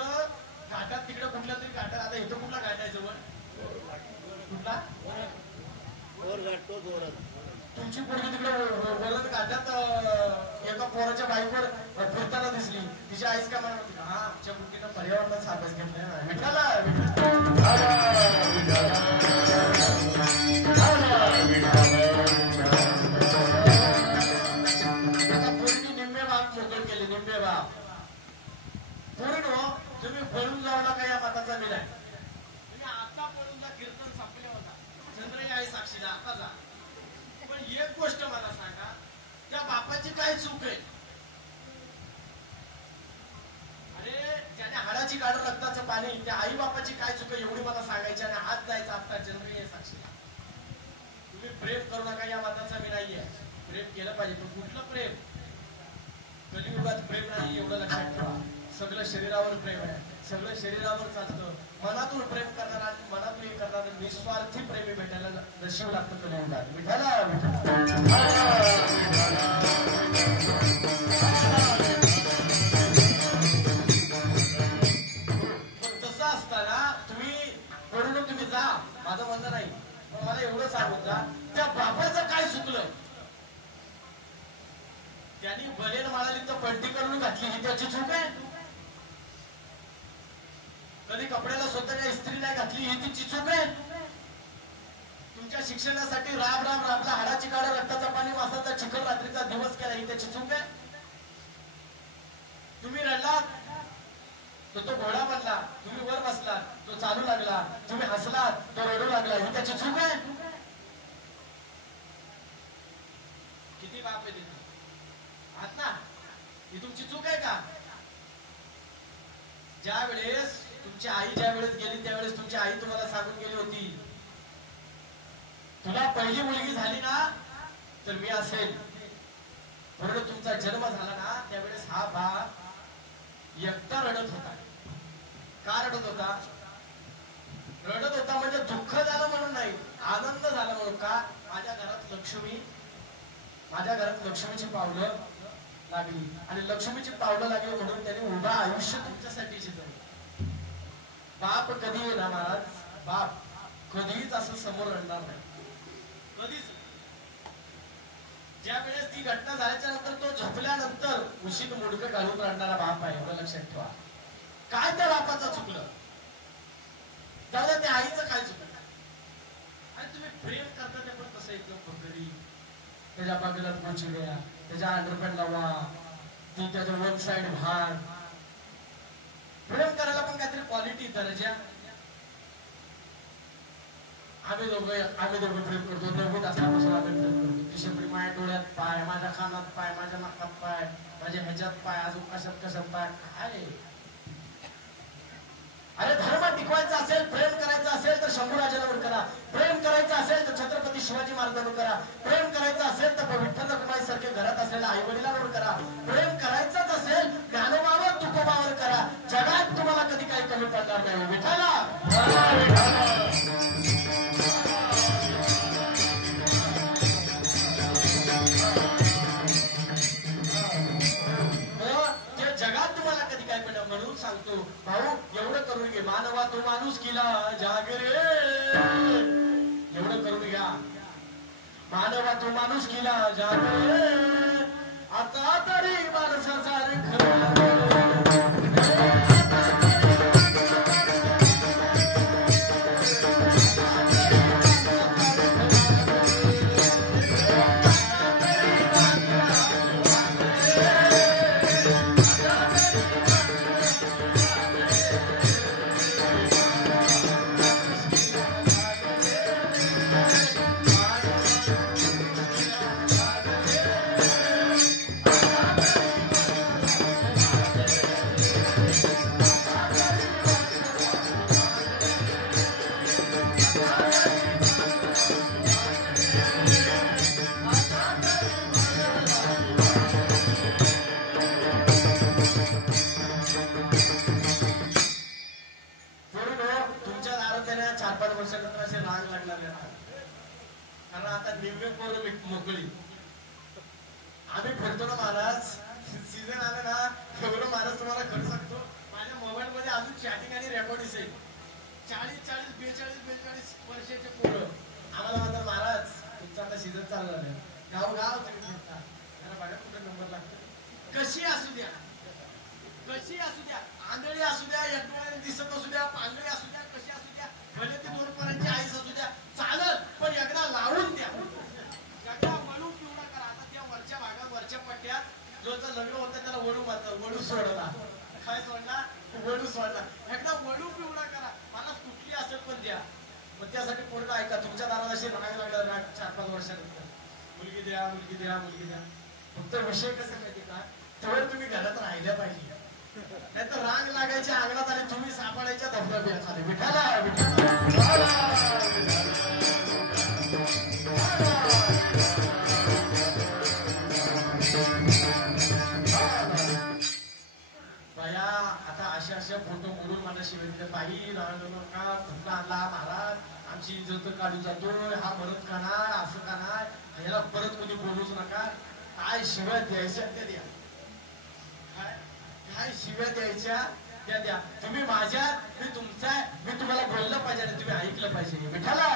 घाटात, तिकडं कुठल्या तरी घाटात. आता इथं कुठला घाट आहे जवळ? कुठला? तुमची पोरगी तिकडं वरण घाटात एका पोराच्या बाईकवर फिरताना दिसली. तिच्या आईस का म्हणत होती, हा आमच्या गुड्डीनं पर्यावरणाचा अभ्यास घेतलाय. विठाला मोकळ केले निम्मे बाप. पूर्ण तुम्ही पळून जाऊ नका या मताचा मी नाही. तुम्ही आता पळून जा, कीर्तन संपले होता, चंद्रही आहे साक्षीला, आता जा. पण एक गोष्ट मला सांगा, त्या बापाची काय चूक आहे? अरे ज्याने हाडाची काढ रक्ताचं पाणी, त्या आई बापाची काय चूक आहे एवढी मला सांगायची आणि हात जायचा आता चंद्रही आहे साक्षीला. तुम्ही प्रेम करू नका या मताचा मी नाहीये. प्रेम केलं पाहिजे, पण कुठलं प्रेम? कलियुगात प्रेम नाही एवढं लक्षात ठेवा. सगळं शरीरावर प्रेम आहे, सगळं शरीरावर चालतं. मनातून प्रेम करणारा, मनातून हे करणारा निस्वार्थी प्रेमी भेटायला नशीब लागतं कलियुगात. विठाला तसं असताना तुम्ही करून तुम्ही जा, माझं म्हणणं नाही. पण मला एवढं सांगून जा, त्या बापाचं काय चुकलं? त्यांनी बलेन माळाली तर पलटी करून घातली, ही त्याची चूक आहे? कधी कपड्याला स्वतःच्या इस्त्री नाही घातली, ही तिची चूक आहे? तुमच्या शिक्षणासाठी राब राब राबला, हाडाची काढ रक्ताचा पाणी वासाचा चिखल रात्रीचा दिवस केला, ही त्याची चूक आहे? तुम्ही रडलात तर तो घोडा बनला, तुम्ही वर बसलात तो चालू लागला, तुम्ही हसलात तो रडू लागला, ही त्याची चूक आहे? किती बाप आहे तिथे आहात ना? ही तुमची चूक आहे का? ज्या वेळेस तुमची आई ज्या वेळेस गेली त्यावेळेस तुमची आई तुम्हाला सांगून गेली होती, तुला पहिली मुलगी झाली ना तर मी असेल. बरोबर तुमचा जन्म झाला ना त्यावेळेस हा बाप एकटा रडत होता. का रडत होता? रडत होता म्हणजे दुःख झालं म्हणून नाही, आनंद झाला म्हणून. का? माझ्या घरात लक्ष्मीची पावलं लागली आणि लक्ष्मीची पावलं लागली म्हणून त्यांनी उभा आयुष्य तुमच्यासाठी जगलं. बाप कधी येणार महाराज? बाप कधीच असं समोर रडणार नाही, कधीच. ज्या वेळेस ती घटना झाल्याच्या नंतर तो झोपल्यानंतर उशीत मुडकं घालून रडणारा बाप आहे, एवढं लक्षात ठेवा. काय त्या बापाचं चुकलं? जाऊ द्या, त्या आईचं काय चुकलं? आणि तुम्ही प्रेम करता ते पण कसं एकदम भगरी, त्याच्या बागेला पोचल्या, त्याच्या अंडरपॅन्ट लावा, ती त्याच्या वन साइड भाग. प्रेम करायला पण काहीतरी क्वालिटी दर्जा. आम्ही दोघं प्रेम करतो, दोघीत असल्यापासून आम्ही प्रेम करतो. ती शेपडी माझ्या डोळ्यात पाय, माझ्या कानात पाय, माझ्या नाकात पाय, माझ्या ह्याच्यात पाय, अजून कशात पाय. काय अरे धर्म टिकवायचा असेल, प्रेम करायचं असेल तर शंभूराजांवर करा. प्रेम करायचं असेल तर छत्रपती शिवाजी महाराजांवर करा. प्रेम करायचं असेल तर विठ्ठल रखुमाई सारखे घरात असलेल्या आई वडिलांवर करा. प्रेम करायचंच असेल ज्ञानोबावर तुकोबावर करा. जगात तुम्हाला कधी काही कमी पडणार नाही. विठ्ठला म्हणून सांगतो भाऊ, एवढं करून घे. मानवा तो माणूस केला जागरे, एवढं करून घ्या. मानवा तो माणूस केला जागरे, आता तरी माणसाचा रे खरं. मोकळी आम्ही फिरतो ना महाराज. सीझन आलं ना एवढं महाराज तुम्हाला खरं सांगतो, माझ्या मोबाईल मध्ये अजून चॅटिंग आणि रेकॉर्ड दिसेल. 40-42 वर्षाचे पोरं आम्हाला म्हणतात, महाराज तुमचा आता सीझन चालू झालं, गाव तुम्ही फिरता, त्याला बघा कुठे नंबर लागतो. कशी असू द्या, आंधळी असू द्या, एक डोळ्याने दिसत असू द्या, पांगळी असू द्या, कशी असू द्या, भले ती 2 पोरांची आईस असू द्या, चालत पण एकदा लावून द्या. वळू पिवळा करा. आता त्या वरच्या भागात वरच्या पट्ट्यात जो लग्न होतं त्याला वळू म्हणतात. वळू सोडला. काय सोडला? वळू सोडला. एकदा वळू पिवळा करा. मला कुठली असेल पण द्या. मग त्यासाठी पोरं ऐका, तुमच्या दारात अशी राग लागला 4-5 वर्षानंतर मुलगी द्या. फक्त विषय कसं माहिती का, तेवढं तुम्ही घरात राहिल्या पाहिजे. नाहीतर राग लागायच्या अंगणात आणि तुम्ही सापडायच्या धबधब्यात. विठाला अशा फोटो मोडून मला शिवाय बाई राहू नका, फुटला आणला महाराज, आमची इज्जत काढून जातोय, हा म्हणत का नाही, असं का नाही, याला परत कोणी बोलूच नका. काय शिव्या द्यायच्या त्या द्या, काय शिव्या द्यायच्या त्या द्या. तुम्ही माझ्या, मी तुमचा, मी तुम्हाला बोललं पाहिजे आणि तुम्ही ऐकलं पाहिजे. विठाला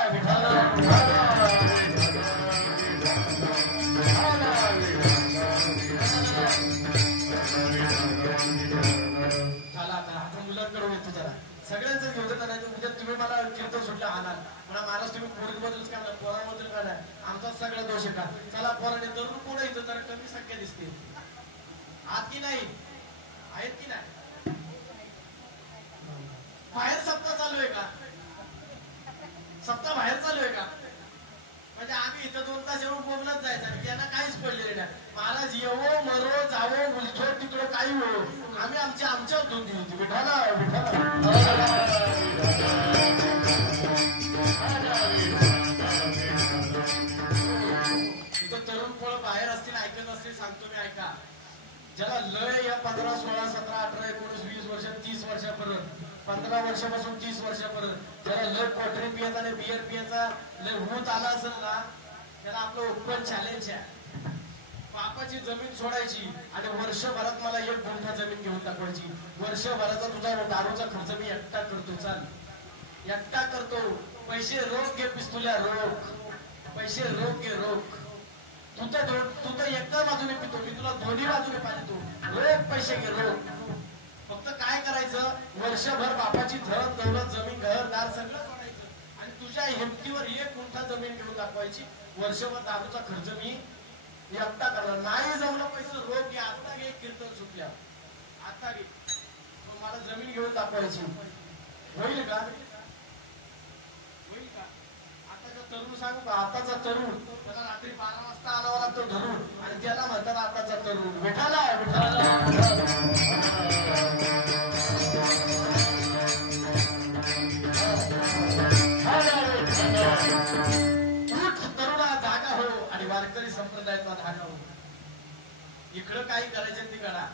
मुलांकडून येतो जरा सगळ्यांच घेऊन करायचं. उद्या तुम्ही मला कीर्तन सुटलं आणाल, मला महाराज तुम्ही पोरीबद्दलच का पोराबद्दल का नाही, आमचा सगळा दोष आहे का? चला पोराने तरुण पोरं येतं जरा कमी संख्या दिसते. आत की नाही आहेत की नाही? बाहेर सप्ताह चालू आहे का? सप्ताह बाहेर चालू आहे का? म्हणजे आम्ही इथं 2 तास येऊन बोलत जायचं आणि त्यांना काहीच पडले महाराज येवो मरो जावो उलथो तिकडे काही हो आम्ही आमच्या धुंदी विठाला तिथं तरुण पोळ बाहेर असतील ऐकत असतील सांगतो मी ऐका ज्याला लय या 15, 16, 17, 18, 19, 20 वर्ष 30 वर्षापर्यंत 15 वर्षापासून 30 वर्षापर्यंत ज्याला लय क्वार्टरी पियाचा आणि बियर पियाचा लय होत आला असेल ना त्याला आपलं ओपन चॅलेंज आहे बापाची जमीन सोडायची आणि वर्षभरात मला 1 गुंठा जमीन घेऊन दाखवायची वर्षभराचा तुझा दारूचा खर्च मी एकटा करतो चाल एकटा करतो पैसे रोख घे पिस्तुल्या रोख पैसे रोख घे रोख तू तर एका बाजूने पितो मी तुला दोन्ही बाजूने पाहिजे तू रोख पैसे घे रोख फक्त काय करायचं वर्षभर बापाची धन दौलत जमीन घरदार सगळं सोडायचं आणि तुझ्या हिमतीवर 1 गुंठा जमीन घेऊन दाखवायची वर्षभर दारूचा खर्च मी एकटा करणार नाही जमलं पैसे रोख घे आता घे कीर्तन सुटल्या आता घे मला जमीन घेऊन दाखवायची होईल का आताचा तरुण सांगू का आताचा तरुण त्याला रात्री 12 वाजता आणावा लागतो धरून आणि त्याला म्हणतात आताचा तरुण विठाला तरुणा जागा हो आणि वारकरी संप्रदायाचा धागा हो इकडं काही करायचं ती करा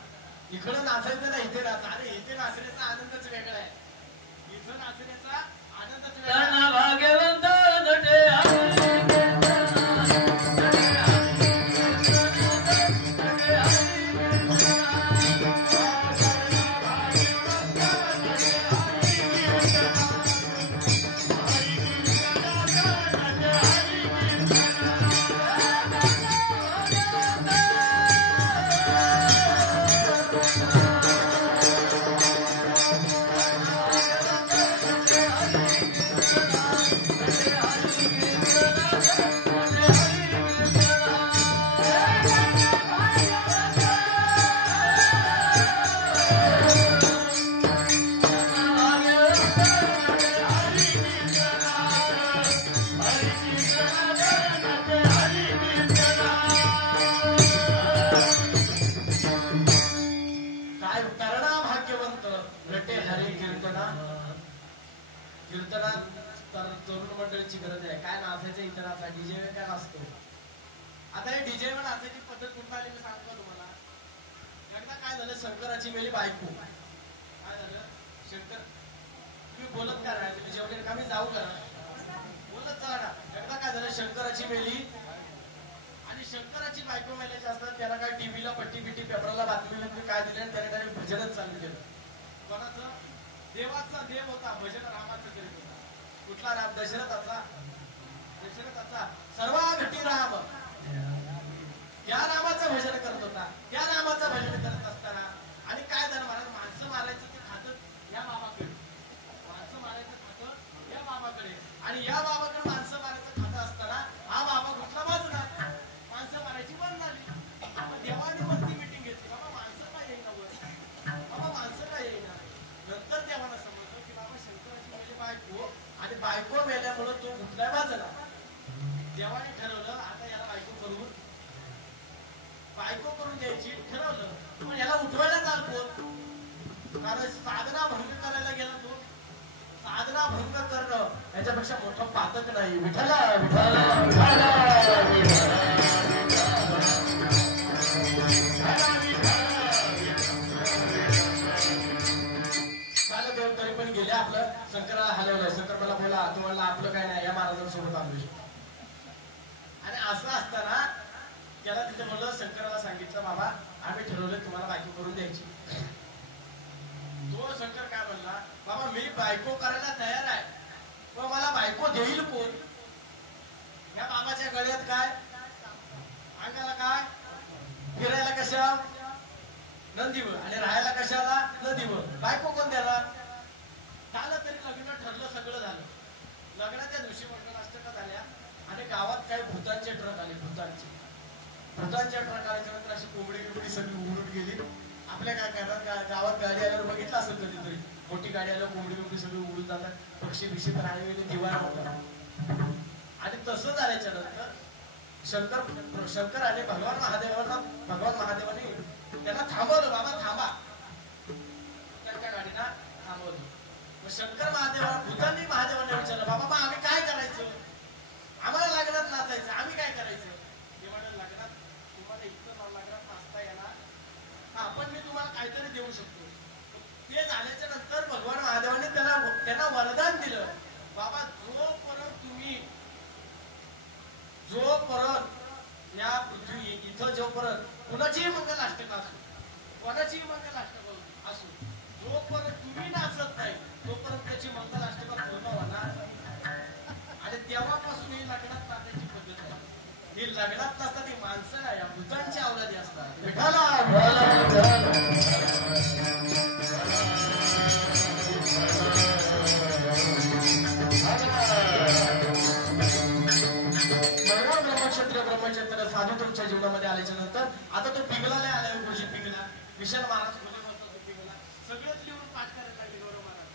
इकडं नाचायचं ना इथे नाचा अरे इथे नाचण्याचा आनंदच वेगळा आहे इथं नाचण्याचा आनंदच वेगळा भाग्यवंत शंकराची मेली बायको काय झालं शंकर तुम्ही बोलत का नाही तुम्ही जेवढे का मी जाऊ का बोलत चला ना एकदा काय झालं शंकराची मेली आणि शंकराची बायको मेल्याची असतात त्याला काय टीव्हीला पट्टी पेपरला बातमी काय दिले त्याने त्याने भजनच चालू केलं कोणाचं देवाचा देव होता भजन रामाचं करीत होता कुठला राम दशरथाचा सर्वा घटी राम त्या रामाचं भजन करत होता त्या रामाचं भजन करत असताना आणि काय झालं महाराज माणसं मारायचं ते खातं या बाबाकडे माणसं मारायचं खातं या बाबाकडे आणि या बाबाकडे माणसं मारायचं खातं असताना हा बाबा कुठला बाजूला माणसं मारायची बंद झाली देवाने वरती मिटिंग घेतली बाबा माणसं काय येईना वर बाबा माणसं काय येईना नंतर देवाला समजलं की बाबा शंकराची म्हणजे बायको आणि बायको मेल्यामुळे तो कुठल्या बाजूला देवाने ठरवलं आता याला बायको करून द्यायची ठरवलं पण याला उठवायला चाल कोण कारण साधना भंग करायला गेला तो साधना भंग करणं याच्यापेक्षा मोठं पातक नाही विठाला झालं देव तरी पण गेले आपलं शंकराला हलवलं शंकर मला बोला तुम्हाला आपलं काय नाही या महाराजांसोबत आलोय आणि असं असताना त्याला तिथे म्हणलं शंकराला सांगितलं बाबा आम्ही ठरवलं तुम्हाला बायको करून द्यायची तो शंकर काय म्हणला बाबा मी बायको करायला तयार आहे पण मला बायको देईल कोण या बाबाच्या गळ्यात काय अंगाला काय फिरायला कशा नंदीवर आणि राहायला कशाला नदीवर बायको कोण द्याला झालं तरी लग्न ठरलं सगळं झालं लग्नाच्या दिवशी मंगलाष्टका झाल्या आणि गावात काही भूतांचे ट्रक आले भूतांचे ट्रक आल्याच्यानंतर अशी कोंबडी सगळी उडून गेली आपल्या काय करतात गावात गाडी आल्यावर बघितलं असेल कधीतरी मोठी गाडी आल्यावर कोंबडी सगळी उडून जातात पक्षी बिक्षी तर आणि दिवाळा होता आणि तसं झाल्याच्या नंतर शंकर आणि भगवान महादेवाने त्यांना थांबवलं, बाबा थांबा, त्यांच्या गाडीला थांबवलं. मग शंकर भूतांनी महादेवाने विचारलं, बाबा मग आम्ही काय करायचं, आम्हाला लग्नात नाचायचं, आम्ही काय करायचं. ते म्हणाले, लग्नात तुम्हाला इतकं लग्नात नाचता येणार, हा पण मी तुम्हाला काहीतरी देऊ शकतो. ते झाल्याच्या नंतर भगवान महादेवाने त्यांना वरदान दिलं, बाबा जोपर्यंत या पृथ्वी इथं जोपर्यंत कुणाचीही मंगलाष्टक असो, कोणाचीही मंगलाष्टक असो, जोपर्यंत तुम्ही नाचत नाही तोपर्यंत त्याची मंगलाष्टक पूर्ण होणार. आणि तेव्हापासून ही लग्नात नाचायची पद्धत आहे. ही लग्नात नसतात, ही माणसं नाही, या भूतांची अवलादी असतात. ब्रह्मचर्य साधू तुमच्या जीवनामध्ये आल्याच्या नंतर आता तो पिंगलाला आलाय, गुरुजी पिंगला, विशाल महाराज पिंगला सगळेच लिहून पाठ करायला लागले. गौरव महाराज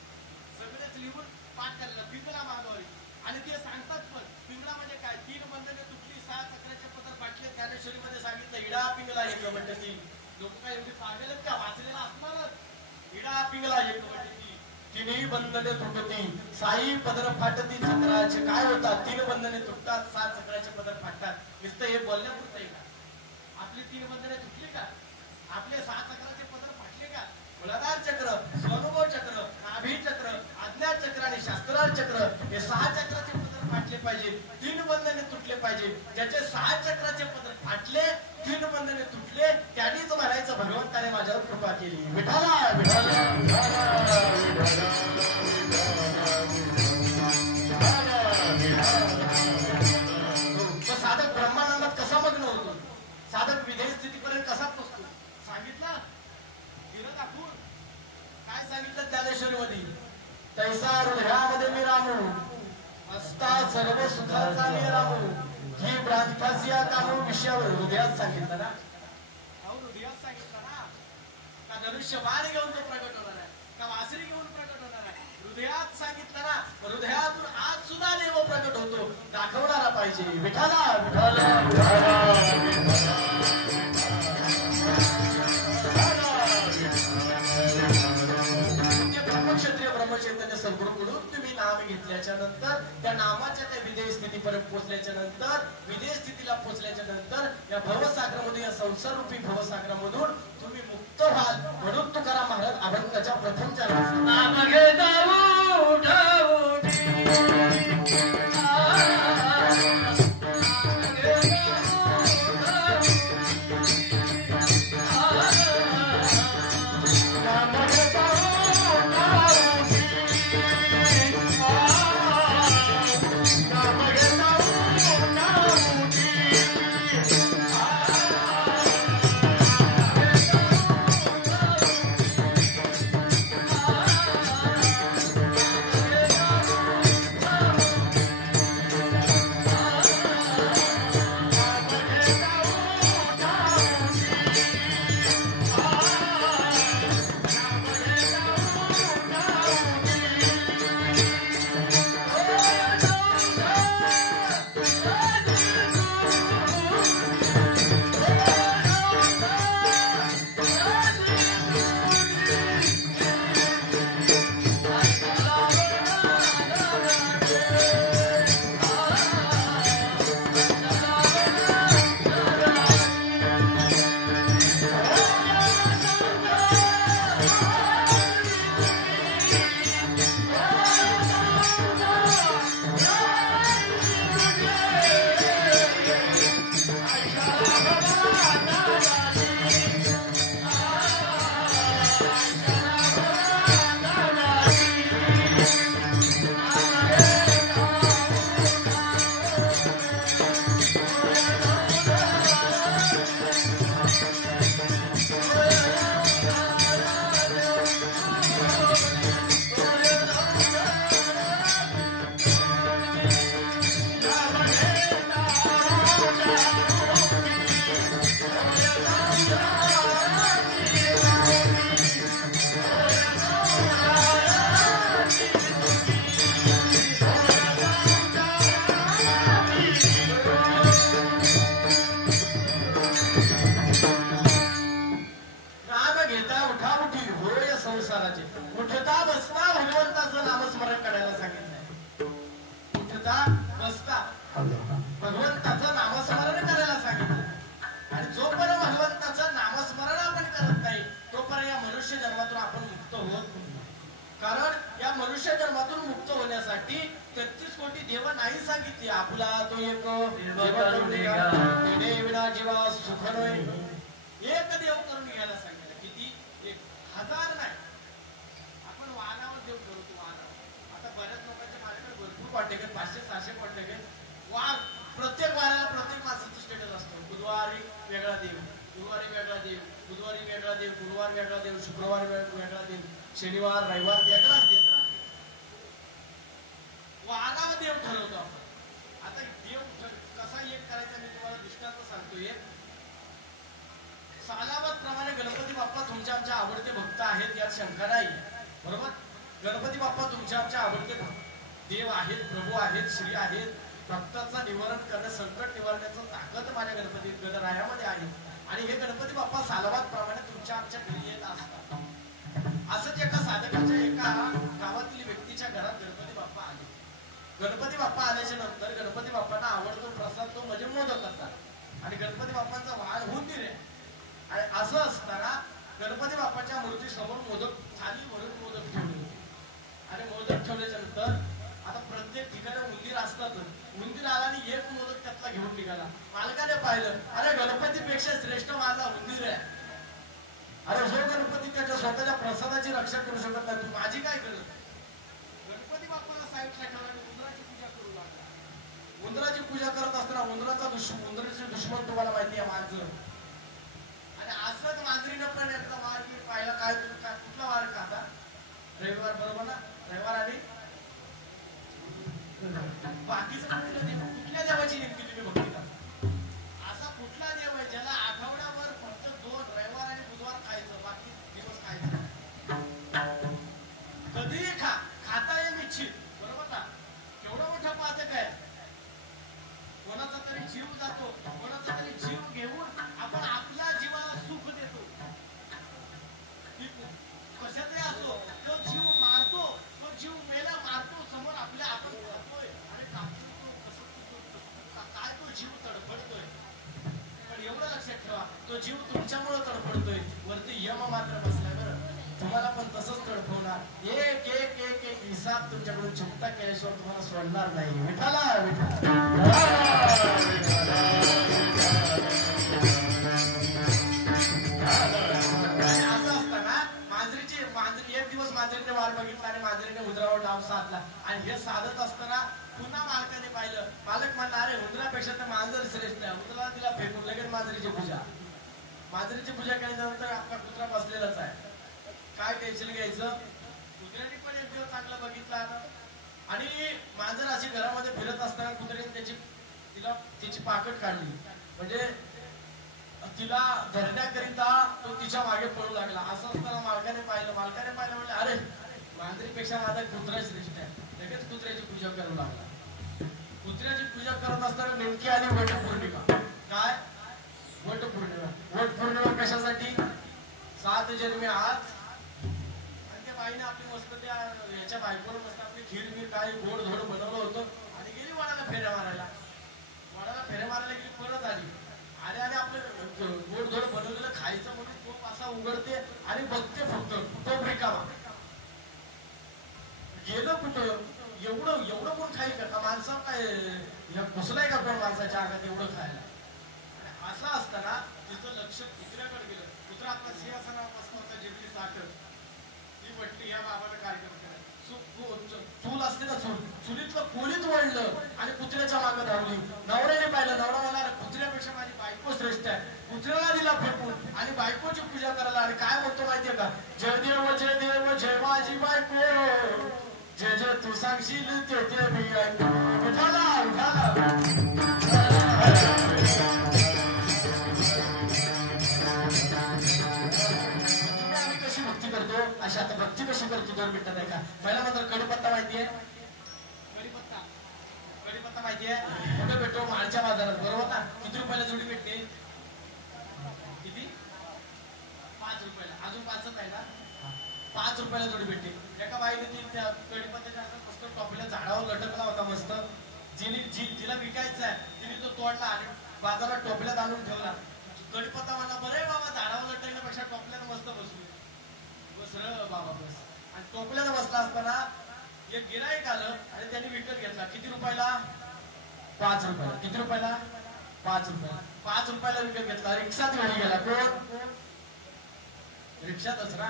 सगळेच लिहून पाठ करायला पिंगला माधवारी. आणि ते सांगतात पण पिंगला म्हणजे काय, 3 बंधने तुटली, 6 चक्राचे पदर फाटले. ज्ञानेश्वरीमध्ये सांगितलं इडा पिंगला एक म्हणजे ती लोक काय एवढी पागल का, वाचलेला असणारच. इडा पिंगला एक म्हणजे ती 3 बंधने तुटती, 6 पदर फाटती चक्राचे. काय होतात, 3 बंधने तुटतात, 6 चक्राचे पदर फाटतात. नुसतं हे बोलण्यापुरतं आहे का, आपली 3 बंधने तुटली का, आपले 6 चक्राचे पदर फाटले का. मूलाधार चक्र, स्वानुभव चक्र, नाभी चक्र, आज्ञा चक्र आणि शास्त्रार चक्र, हे 6 चक्राचे पदर फाटले पाहिजे, 3 बंधने तुटले पाहिजे. ज्याचे 6 चक्राचे पदर फाटले, 3 बंधने तुटले, त्यांनीच म्हणायचं भगवंताने माझ्यावर कृपा केली. विठाला साधक ब्रह्मानंदात कसा मग्न होतो, साधक विधेय स्थितीपर्यंत कसा पोचतो सांगितलं. दिलं दाखवून काय सांगितलं ज्ञानेश्वरीमध्ये, तैसा हृदयामध्ये मी रामू, असता सर्व सुखाचा मी रामू, ही भ्रांतासिया कामू. विषयावर हृदयात सांगितलं ना, हृदयात सांगितलं ना. का धनुष्यबाण घेऊन तो प्रगट होणार आहे, का वासरी घेऊन प्रगट होणार आहे, हृदयात सांगितलं ना. हृदयातून आज सुद्धा देव प्रगट होतो, दाखवणारा पाहिजे. विठाला विठाला ब्रह्मक्षत्रिय ब्रह्मचैतन्य सद्गुरूकडून तुम्ही नाम घेतल्याच्या नंतर, त्या नामाच्या त्या विधेय स्थितीपर्यंत पोहोचल्याच्या नंतर, विधेय स्थितीला पोहोचल्याच्या नंतर या भवसागरामधून, या संसार रूपी भवसागरामधून तुम्ही मुक्त व्हाल. म्हणून तुकाराम महाराज अभंगाच्या प्रथम चरणात नाम घेता देवा नाही सांगितली आपुला तो एक विना जीवा सुख नये एक देव करून घ्यायला सांगितलं. किती? 1000 नाही. आपण वाहनावर देव करतो. वाहनावर आता बऱ्याच लोकांच्या माझ्याकडे भरपूर कॉन्टॅक्ट 500-600 कॉन्टॅक्ट वार. प्रत्येक वाराला प्रत्येक माणसाचं स्टेटस असतो. बुधवारी वेगळा देव, गुरुवारी वेगळा देव, बुधवारी वेगळा देव, गुरुवार वेगळा देव, शुक्रवार वेगळा देव, शनिवार रविवार वेगळाच देव. वाघावर देव ठरवतो आपण. आता देव कसा एक करायचा मी तुम्हाला दृष्टांत सांगतोय. सालावत प्रमाणे गणपती बाप्पा तुमच्या आमच्या आवडते भक्त आहेत यात शंका नाही. बरोबर? गणपती बाप्पा तुमच्या आमच्या आवडते देव आहेत, प्रभू आहेत, श्री आहेत. भक्तांचा निवारण करणं, संकट निवारण्याचं ताकद माझ्या गणपती गणरायामध्ये आहे. आणि हे गणपती बाप्पा सालावत प्रमाणे तुमच्या आमच्या घरी येत असतात. असंच एका साधकाच्या एका गावातील व्यक्तीच्या घरात गणपती बाप्पा आले. गणपती बाप्पा आल्याच्या नंतर गणपती बाप्पांना आवडतो प्रसाद तो म्हणजे मोदक असतात. आणि गणपती बाप्पांचा वाढ होऊन दिले. आणि असं असताना गणपती बाप्पाच्या मूर्ती समोर मोदक थाली भरून मोदक ठेवले. आणि मोदक ठेवल्याच्या नंतर आता प्रत्येक ठिकाणी उंदीर असतात. उंदीर आला आणि एक मोदक त्यातला घेऊन निघाला. मालकाने पाहिलं, अरे गणपतीपेक्षा श्रेष्ठ माझा उंदीर आहे. अरे जो गणपती त्याच्या स्वतःच्या प्रसादाची रक्षा करू शकत नाही, तू माझी काय करत? गणपती बाप्पाला साईडला ठेवला आणि उंदराची पूजा करू लागला. उंदराची पूजा करत असताना उंदराचे दुश्मन तुम्हाला माहिती आहे मांजर. आणि असंच मांजरीनं पण एकदा वार पाहिला. काय कुठला वार खाता? रविवार, बरोबर ना? रविवार आणि बाकीचं कुठल्या देवाची नेमकी तुम्ही भक्ती करा? असा कुठला देव आहे ज्याला आठवड्यावर फक्त 2 रविवार आणि बुधवार खायचं, बाकी दिवस खायचं? कधीही खाता येईल निश्चित. बरोबर ना? केवढं मोठं पाहतं काय? कोणाचा तरी जीव जातो, कोणाचा तरी जीव घेऊन आपण आपल्या जीवाला सुख देतो. कशातही असो, तो जीव मारतो, तो जीव मेला मारतो समोर आपल्या. आपण खातोय आणि काय तो जीव तडफडतोय. पण एवढं लक्षात ठेवा, तो जीव तुमच्यामुळे तडफडतोय. वरती यम मात्र बसलाय. बरं, तुम्हाला पण तसंच तडफवणार. एक एक एक एक हिसाब तुमच्याकडून चुकता केल्याशिवाय तुम्हाला सोडणार नाही. विठाला असं असताना मांजरी एक दिवस मांजरीने वार बघितला आणि मांजरीने उंदरावर डाव साधला. आणि हे साधत असताना पुन्हा मालकाने पाहिलं. मालक म्हणला, अरे उंदरापेक्षा तर मांजर श्रेष्ठ आहे. उंदराला तिला फेकून लगेच मांजरीची पूजा. मांजरीची पूजा केल्यानंतर आपला कुत्रा बसलेलाच आहे. काय टेन्शन घ्यायचं? कुत्र्याने पण एक दिवस चांगला बघितला आणि मांजर अशी घरामध्ये फिरत असताना कुत्र्याने तिची पाकट काढली. म्हणजे तिला धरण्याकरिता तो तिच्या मागे पळू लागला. असं असताना मालकाने पाहिलं म्हणजे अरे मांजरीपेक्षा माझा कुत्रा श्रेष्ठ आहे. लगेच कुत्र्याची पूजा करू लागला. कुत्र्याची पूजा करत असताना नेमकी आली वटपौर्णिमा. काय? वटपौर्णिमा कशासाठी? 7 जन्मी आज. आणि त्या बाईने आपली मस्त याच्या बायकोला मस्त आपली खीर काय गोड धोड बनवलं होतं आणि गेली वडाला फेऱ्या मारायला. गेली, परत आली. आणि आपलं गोड धोड बनवलेलं खायचं म्हणून तोप असा उघडते आणि बघते फक्त तोप रिकामा. गेलं कुठं? एवढं कोण खाईल का? माणसं काय घुसलाय का कोण माणसाच्या आगात एवढं खायला? असं असताना तिचं लक्ष कुत्र्याकडे गेलं. कुत्रा आपला सिंहासनावर बसला होता, जेवढी ताकद ती म्हटली, या बाबाला कार्यक्रम केला. चूल असते ना, चुलीतलं कोणीच वळलं आणि कुत्र्याच्या मागे धावली. नवऱ्याने पाहिलं. नवरा मला कुत्र्यापेक्षा माझी बायको श्रेष्ठ आहे. कुत्र्याला दिला फेकून आणि बायकोची पूजा करायला. आणि काय म्हणतो माहितीये का? जय देव जय माझी बायको, जे जे तू सांगशील ते मी ऐकू. उठाला आम्ही कशी भक्ती करतो? अशा आता भक्ती कशी करतो? 2 मिनिटात आहे का? पहिला मात्र कडीपत्ता माहितीये? कडीपत्ता माहितीये? कुठे भेटतो? माळच्या बाजारात. बरोबर ना? किती रुपयाला जोडी भेटते? किती? 5 रुपयाला. अजून 5च आहे ना? 5 रुपयाला जोडी भेटते. एका बाईने ती कडीपत्त्याच्या मस्त टोपल्या झाडावर लटकला होता मस्त. जिला विकायचा आहे तिने तो तोडला आणि बाजारात टोपल्यात आणून ठेवला. कडीपत्ता म्हणला, बरे बाबा, झाडावर लटकण्यापेक्षा टोपल्यात मस्त बसू. बस रे बाबा बस. आणि टोपल्यात बसला असताना एक गिराईक आलं आणि त्यांनी विकत घेतला. किती रुपयाला? 5 रुपयाला. किती रुपयाला? 5 रुपयाला. 5 रुपयाला विकत घेतला. रिक्षात घरी गेला. कोण? रिक्षातच ना.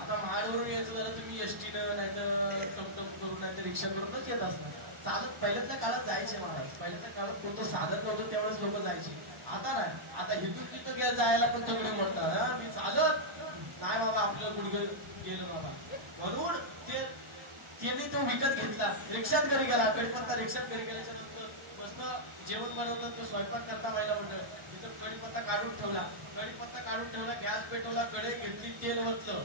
आता महाडवरून यायचं जरा तुम्ही एसटीनं नाही तर टमटम करून नाही तर रिक्षा करूनच येत असणार. चालत पहिल्याच्या काळात जायचे महाराज. पहिल्याच्या काळात कोणतं साधन नव्हतं त्यावेळेस लोक जायचे. आता नाही. आता हिथून तिथं जायला पण सगळे म्हणतात मी चालत नाही बाबा आपलं गुडघे गेलं बाबा. म्हणून त्यांनी तो विकत घेतला. रिक्षात घरी गेला. कडीपत्ता रिक्षात घरी गेल्याच्या नंतर मस्त जेवण बनवलं. तो स्वयंपाक करता व्हायला म्हणलं तिथं कडीपत्ता काढून ठेवला. कडीपत्ता काढून ठेवला. गॅस पेटवला. कढई घेतली. तेल वतलं.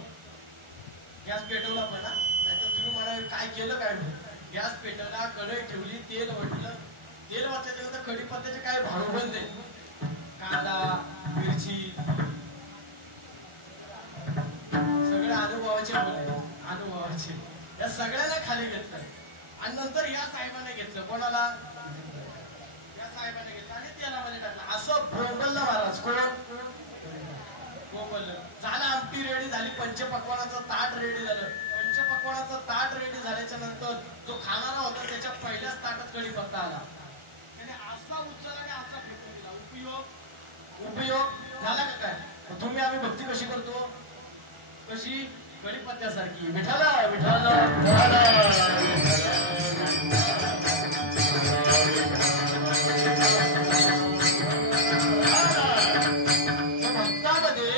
गॅस पेटवला पण ना नाहीतर तुम्ही म्हणाल काय केलं काय. गॅस पेटवला. कढई ठेवली. तेल वतलं. तेल वतल्याच्या नंतर कडीपत्त्याचे काय भाव बनले. कांदा मिरची सगळे अनुभवाचे बोलले. अनुभवाचे या सगळ्याला खाली घेतलं आणि नंतर या साहेबाने घेतलं. कोणाला? या साहेबाने घेतलं आणि तेलामध्ये टाकलं. असं बोंबललं महाराज. कोण? बोंबललं. झालं. आमटी रेडी झाली. पंचपक्वानाचं ताट रेडी झालं. पंचपक्वानाचं ताट रेडी झाल्याच्या नंतर जो खाणारा होता त्याच्या पहिल्याच ताटात कडीपत्ता आला. त्याने असा उचलला आणि असा फेकून दिला. उपयोग झाला का काय? तुम्ही आम्ही भक्ती कशी करतो? कशी? कडीपत्त्यासारखी. विठाला विठाला भक्तामध्ये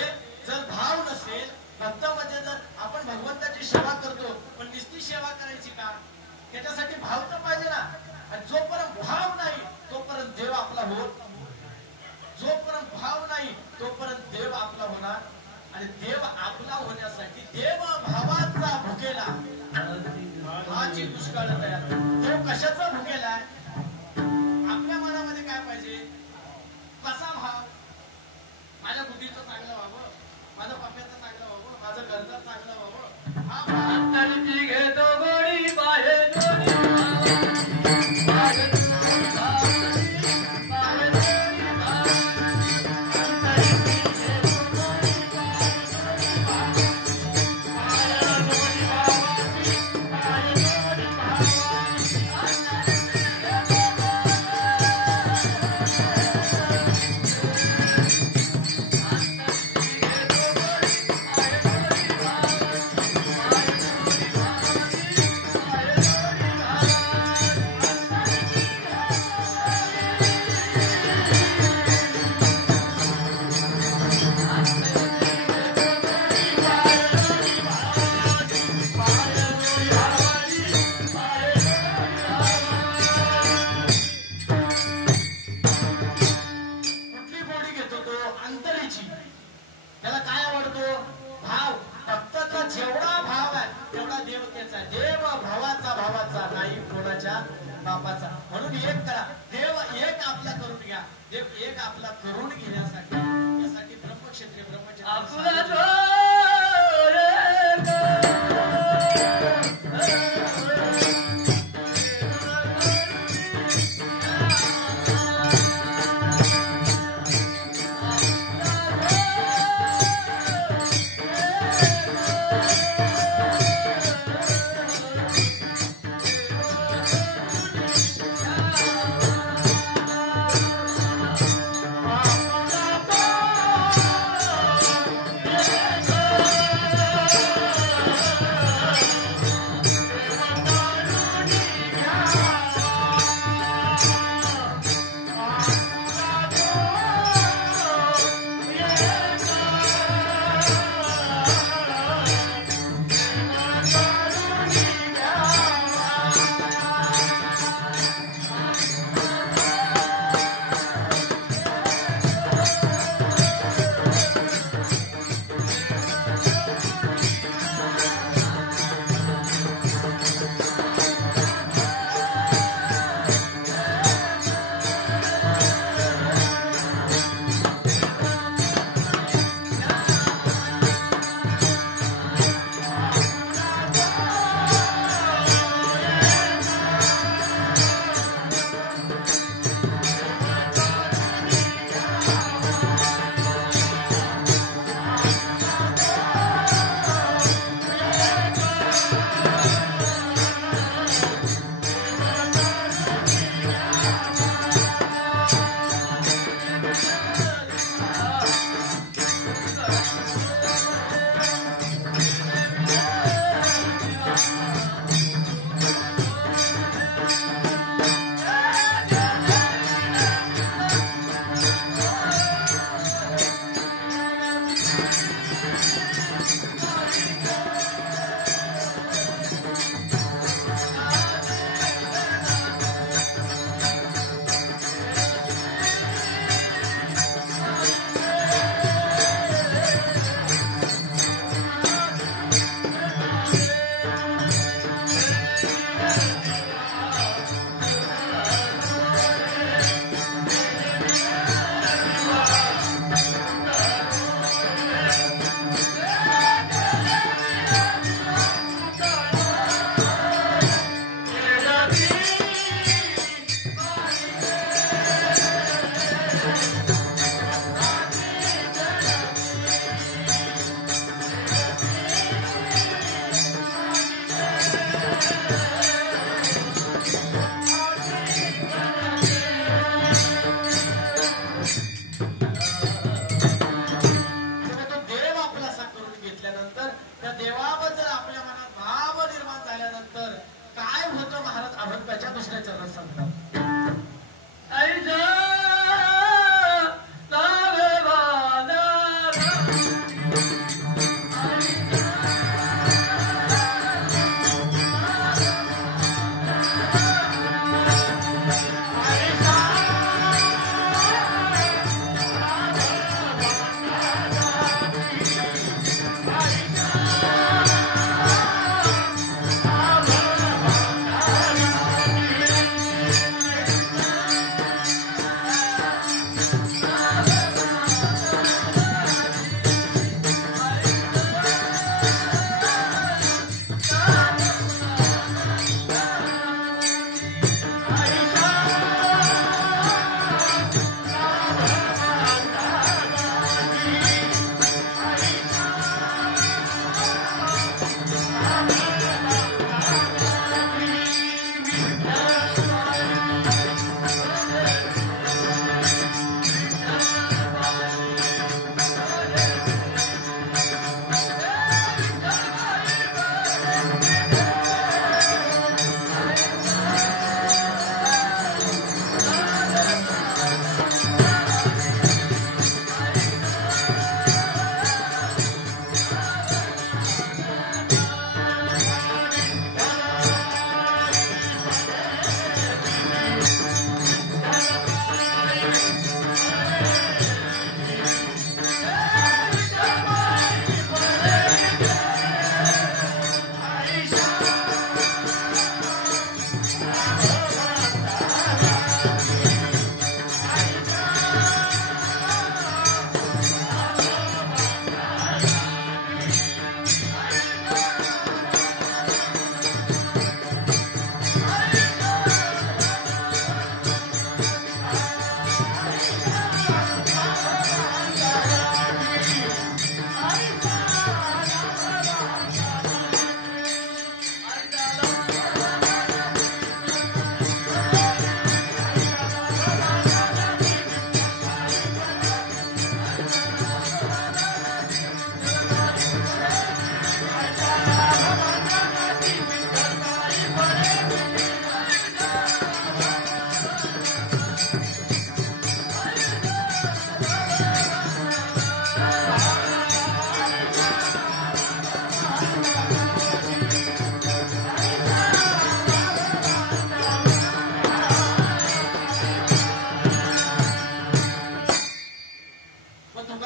जर भाव नसेल, भक्तामध्ये जर आपण भगवंताची सेवा करतो पण नुसती सेवा करायची का? त्याच्यासाठी भाव तर पाहिजे ना. आणि जोपर्यंत भाव नाही तोपर्यंत देव आपला होत. जोपर्यंत भाव नाही तोपर्यंत देव आपला होणार. आणि देव आपला होण्यासाठी देव भावाचा भुकेला भावाची दुष्काळ तयार. तो कशाचा भुकेला? आपल्या मनामध्ये काय पाहिजे? कसा भाव? माझ्या बुद्धीचं चांगलं व्हावं, माझ्या पप्प्याचं चांगलं व्हावं, माझं घरचं चांगलं व्हावं. हा भाव घेतो गोडी बाहेर म्हणून एक करा. देव एक आपला करून घ्या. देव एक आपला करून घेण्यासाठी यासाठी ब्रह्मक्षेत्रीय ब्रह्मचर्य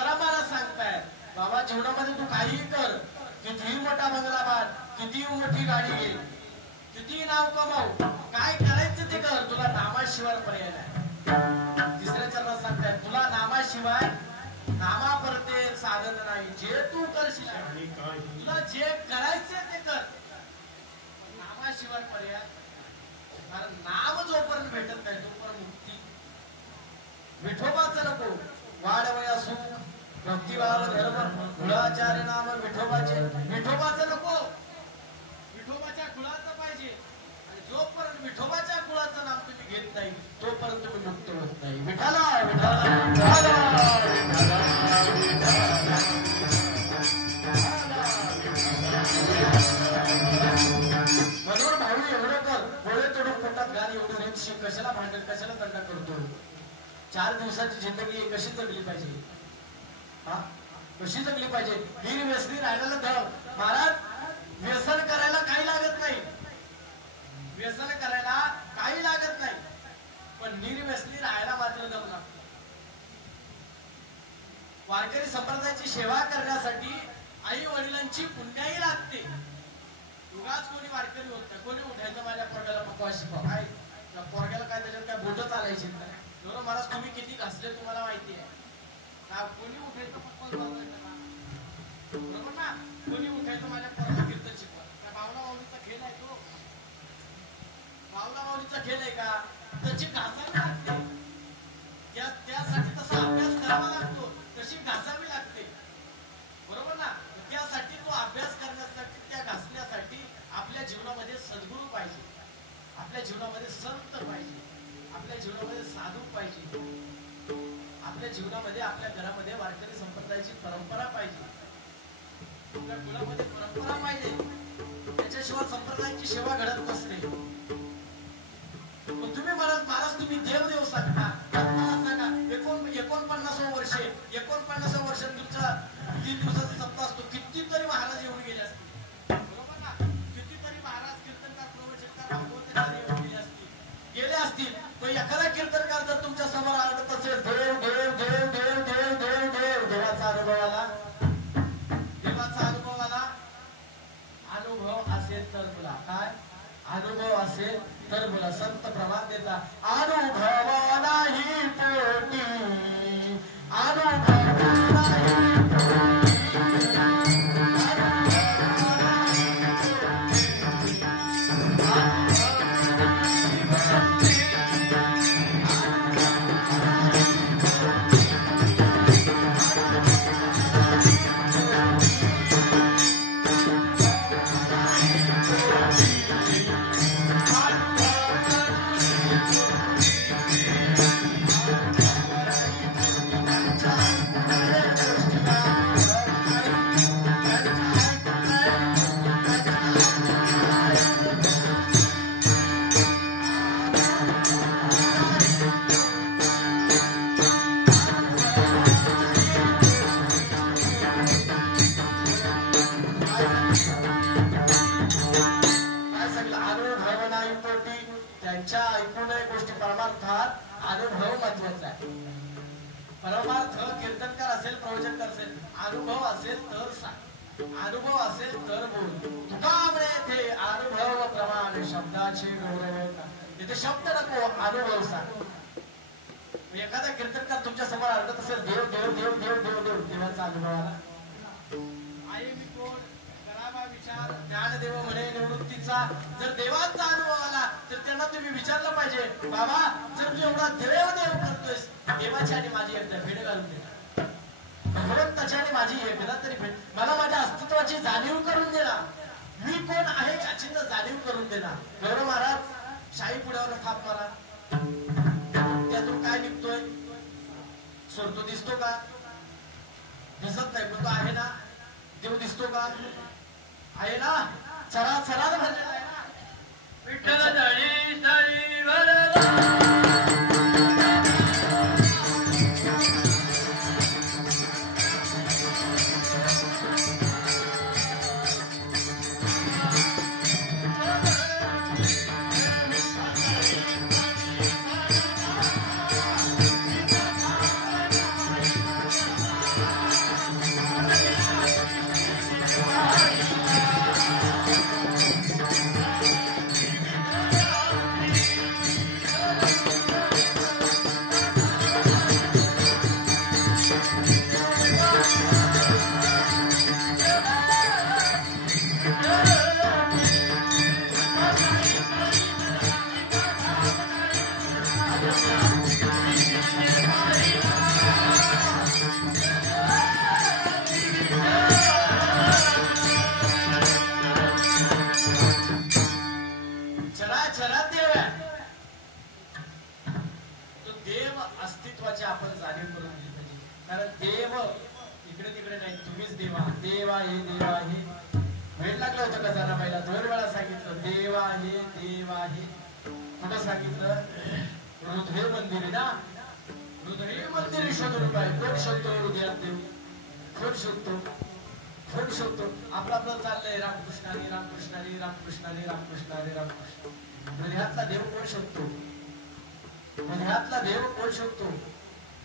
तुकारामाला सांगताय बाबा जीवनामध्ये तू काहीही कर, कितीही मोठा बंगला बांध, कितीही मोठी गाडी घे, कितीही नाव कमाव, काय करायचं ते कर, तुला नामाशिवाय पर्याय नाही. तिसऱ्या चरणात सांगताय तुला नामाशिवाय नामापरते साधन नाही. जे तू करशील तुला जे करायचं ते कर, नामाशिवाय पर्याय. कारण नाम जोपर्यंत भेटत नाही तोपर्यंत मुक्ती. विठोबाचं नको वाढवया सुख, भक्तिभाव धर्म कुळाचार्य नाम विठोबाचे. विठोबाचं नको, विठोबाच्या कुळाचं पाहिजे. आणि जोपर्यंत विठोबाच्या कुळाचं नाम तुम्ही घेत नाही तोपर्यंत तुम्ही मुक्त होत नाही. विठाला म्हणून भाऊ एवढं कर, डोळे तोडून पोटात घाल, एवढं रीतशी कशाला भांडण, कशाला दंडा करतो. 4 दिवसाची जिंदगी कशी जगली पाहिजे, हा कशी जगली पाहिजे. वीर व्यसनी राहिलेला धव. महाराज व्यसन करायला काही लागत नाही, व्यसन करायला काही लागत नाही, पण निर्व्यसनी राहायला मात्र दम लागतो. वारकरी संप्रदायाची सेवा करण्यासाठी आई वडिलांची पुण्याही लागते. उगाच कोणी वारकरी होत नाही. कोणी उठायचं माझ्या पोरग्याला पक्वा शिकवा, काय पोरग्याला काय त्याच्यात काय बोट चालायची बरोबर. महाराज तुम्ही किती घासले तुम्हाला माहिती आहे का. कोणी उठायचं पक्वा बरोबर ना. कोणी उठायचं माझ्या पोराला कीर्तन शिकवा. त्या बावला माऊलीचा खेळ आहे तो, बावला माऊलीचा खेळ आहे का. त्याची घासावी लागते, त्यासाठी तसा अभ्यास करावा लागतो, तशी घासावी लागते बरोबर ना. त्यासाठी तो अभ्यास करण्यासाठी, त्या घासण्यासाठी आपल्या जीवनामध्ये सद्गुरू पाहिजे, आपल्या जीवनामध्ये संत पाहिजे, आपल्या जीवनामध्ये साधू पाहिजे, आपल्या जीवनामध्ये आपल्या घरामध्ये वारकरी संप्रदायाची परंपरा पाहिजे, आपल्या कुळामध्ये परंपरा पाहिजे. त्याच्याशिवाय संप्रदायाची सेवा घडत नसते. तुम्ही महाराज तुम्ही देव सांगता, सांगा 49 वर्षे 49 वर्षात तुमचा 3 दिवसाचा सप्ताह असतो. कितीतरी महाराज येऊन गेले असतील बरोबर ना. कितीतरी महाराज कीर्तनकार, प्रवचनकार, भागवतकार येऊन गेले असतील. तो एखादा कीर्तनकार जर तुमच्या समोर आढळत असेल, देव देव देव देव देव देव देव देवाचा अनुभव आला, देवाचा अनुभव आला. अनुभव असेल तर बोला, काय अनुभव असेल तर बोला. संत प्रमाण देता अनुभव नाही पोटी, अनुभव नाही परमार्थ. कीर्तनकार असेल, प्रवचनकार असेल, अनुभव असेल तर सांग, अनुभव असेल तर बोल. तुकामुळे ते अनुभव प्रमाण शब्दाचे गौरव. तिथे शब्द नको, अनुभव सांग. एखादा कीर्तनकार तुमच्या समोर आढळत असेल, देव देव देव देव देव देव देवाचा अनुभव आला. आहे मी कोण करावा विचार, ज्ञानदेव म्हणे निवृत्तीचा. जर देवाचा अनुभव आला तर त्यांना तुम्ही विचारलं पाहिजे, बाबा जर तू एवढा देव देव करतोयस, देवाची आणि माझी एकदा भेट घालून दे, भगवंताची आणि माझी एकदा तरी भेट. मला माझ्या अस्तित्वाची जाणीव करून देणार, मी कोण आहे याची जाणीव करून देणार. गौरव महाराज शाही पुढ्यावर थाप मारा, त्यातून काय निघतोय सोडतो दिसतो का. दिसत नाही पण तो आहे ना. देव दिसतो का, आहे ना. चरा चरा भरलेला आहे ना. विठ्ठल दळी दळी भरला. इकडे तिकडे नाही, तुम्हीच देवा. देव आहे, देव आहे. वेळ लागलं होतं का जरा पहिला 2 वेळा सांगितलं देव आहे, देव आहे. कुठं सांगितलं? हृदय मंदिर आहे ना, हृदय मंदिर शोधून पाहिजे. कोण शोधतो हृदयात देव? कोण शोधतो? कोण शोधतो? आपलं आपलं चाललंय रामकृष्ण हरी, रामकृष्ण हरी, रामकृष्ण हरी, रामकृष्ण हरी, रामकृष्ण. हृदयातला देव कोण शोधतो? हृदयातला देव कोण शोधतो?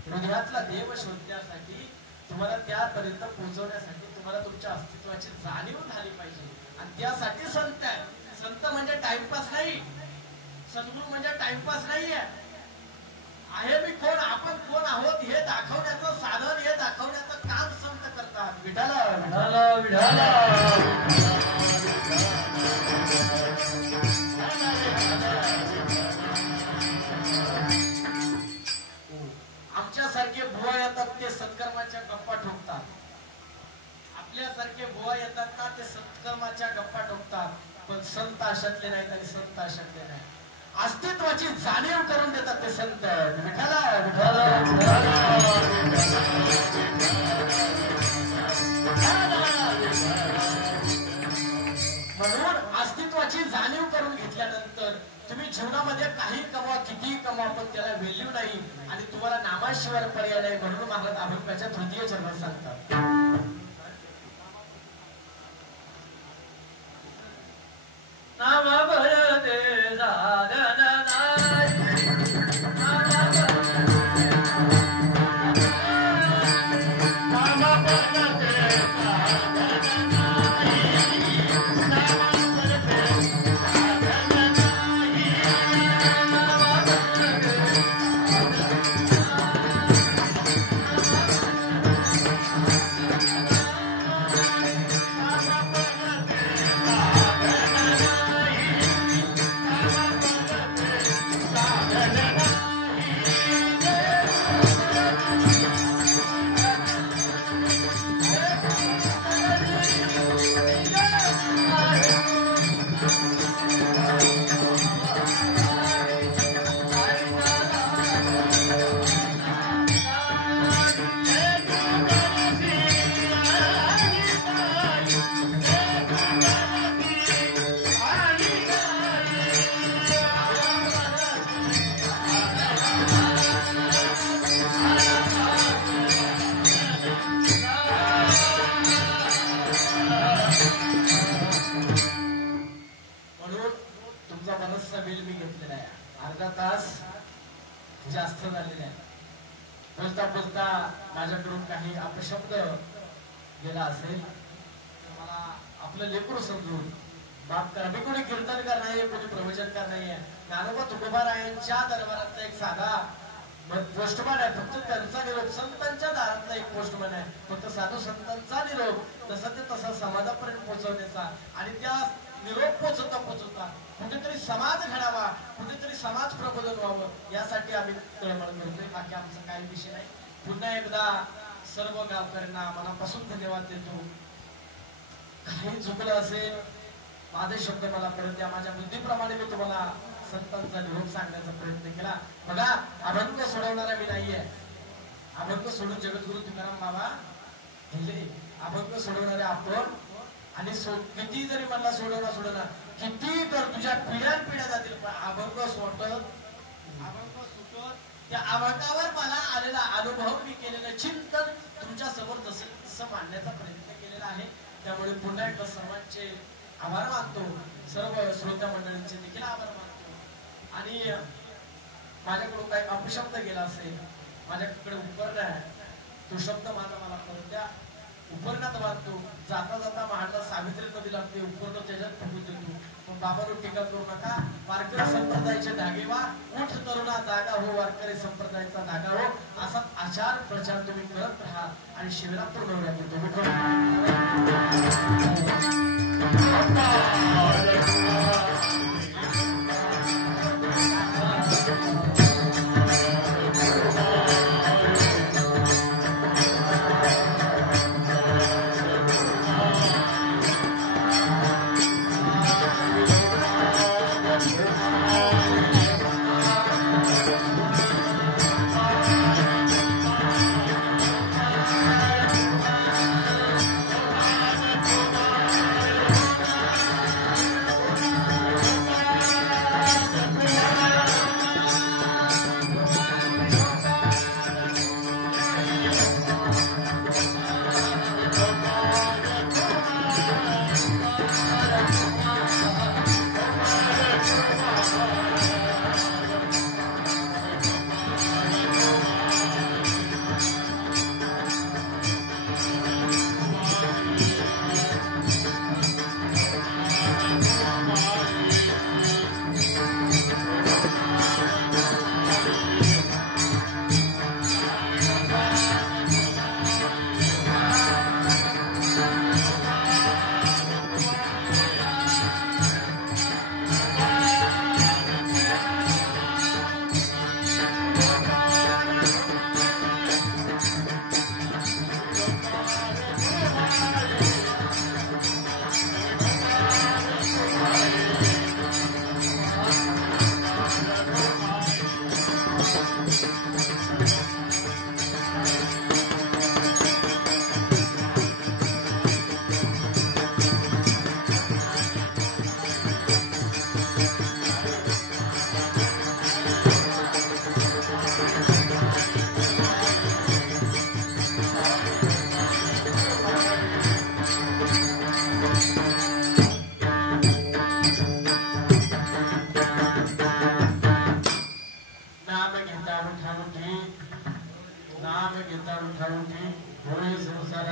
हृदयातला देव शोधण्यासाठी तुम्हाला त्यापर्यंत पोहोचवण्यासाठी तुम्हाला तुमच्या अस्तित्वाची जाणीव झाली पाहिजे. आणि त्यासाठी संत आहे. संत म्हणजे टाइमपास नाही, सद्गुरू म्हणजे टाइमपास नाही आहे. मी कोण, आपण कोण आहोत हे दाखवण्याचं साधन, हे दाखवण्याचं काम संत करतात. विठाला विठाला विठाला आमच्यासारखे बुवा येतात ते सत्कर्माच्या गप्पा ठोकतात. आपल्यासारखे बुवा येतात ना ते सत्कर्माच्या गप्पा ठोकतात. पण संत अशातले नाहीत आणि संत अशातले नाही. अस्तित्वाची जाणीव करून देतात ते संत. विठाला विठाला म्हणून अस्तित्वाची जाणीव करून घेतल्यानंतर तुम्ही जीवनामध्ये काही कमवा, कितीही कमवा, पण त्याला व्हॅल्यू नाही आणि तुम्हाला नामाशिवाय पर्याय नाही. म्हणून महाराज अभंगाच्या तृतीय चरणात सांगतात, नाम भरते साधन जास्त झालेले आहे. बोलता बोलता माझ्याकडून काही अपशब्द गेला असेल तर मला आपलं लेकरू समजून माफ करा. मी कोणी कीर्तनकार नाहीये, कोणी प्रवचनकार नाहीये. ज्ञानोबा तुकोबारायांच्या दरबारातला एक साधा पोस्टमॅन आहे. फक्त त्यांचा निरोप संतांच्या दारातला एक पोस्टमॅन आहे. फक्त साधू संतांचा निरोप तसा ते तसा समाजापर्यंत पोहोचवण्याचा आणि त्या निरोप पोचवता पोचवता कुठेतरी समाज घडावा, कुठेतरी समाज प्रबोधन व्हावं यासाठी आम्ही तळमळ करतोय. बाकी आमचा काही विषय नाही. पुन्हा एकदा सर्व गावकऱ्यांना मनापासून धन्यवाद देतो. काही चुकलं असेल माझे शब्द मला परत द्या. माझ्या बुद्धीप्रमाणे मी तुम्हाला संतांचा निरोप सांगण्याचा प्रयत्न केला. बघा, अभंग सोडवणारा मी नाहीये. अभंग सोडून जगद्गुरु तुकाराम बाबा गेले. अभंग सोडवणारे आपण आणि किती जरी मला सोडवणार किती तर तुझ्या पिढ्यान जातील, पण अभंग सुटत त्या अभंगावर मला आलेला अनुभव, मी केलेलं चिंतन तुमच्या समोर तसं मांडण्याचा प्रयत्न केलेला आहे. त्यामुळे पुन्हा एकदा सर्वांचे आभार मानतो. सर्व श्रोता मंडळींचे देखील आभार मानतो. आणि माझ्याकडून काही अपशब्द गेला असेल, माझ्याकडे उपर्ण आहे, तो शब्द माझा मला परत द्या. उपरणात बांधतो. जाता जाता महाडला सावित्री नदी लागते, उपर्ण त्याच्यात फुटून देतो. पण बाबांवर टीका करू नका. वारकरी संप्रदायाचे धागे वा, उठ तरुणा जागा हो, वारकरी संप्रदायाचा धागा हो, असा आचार प्रचार तुम्ही करत राहा आणि शिवरात्र गौऱ्या करतो.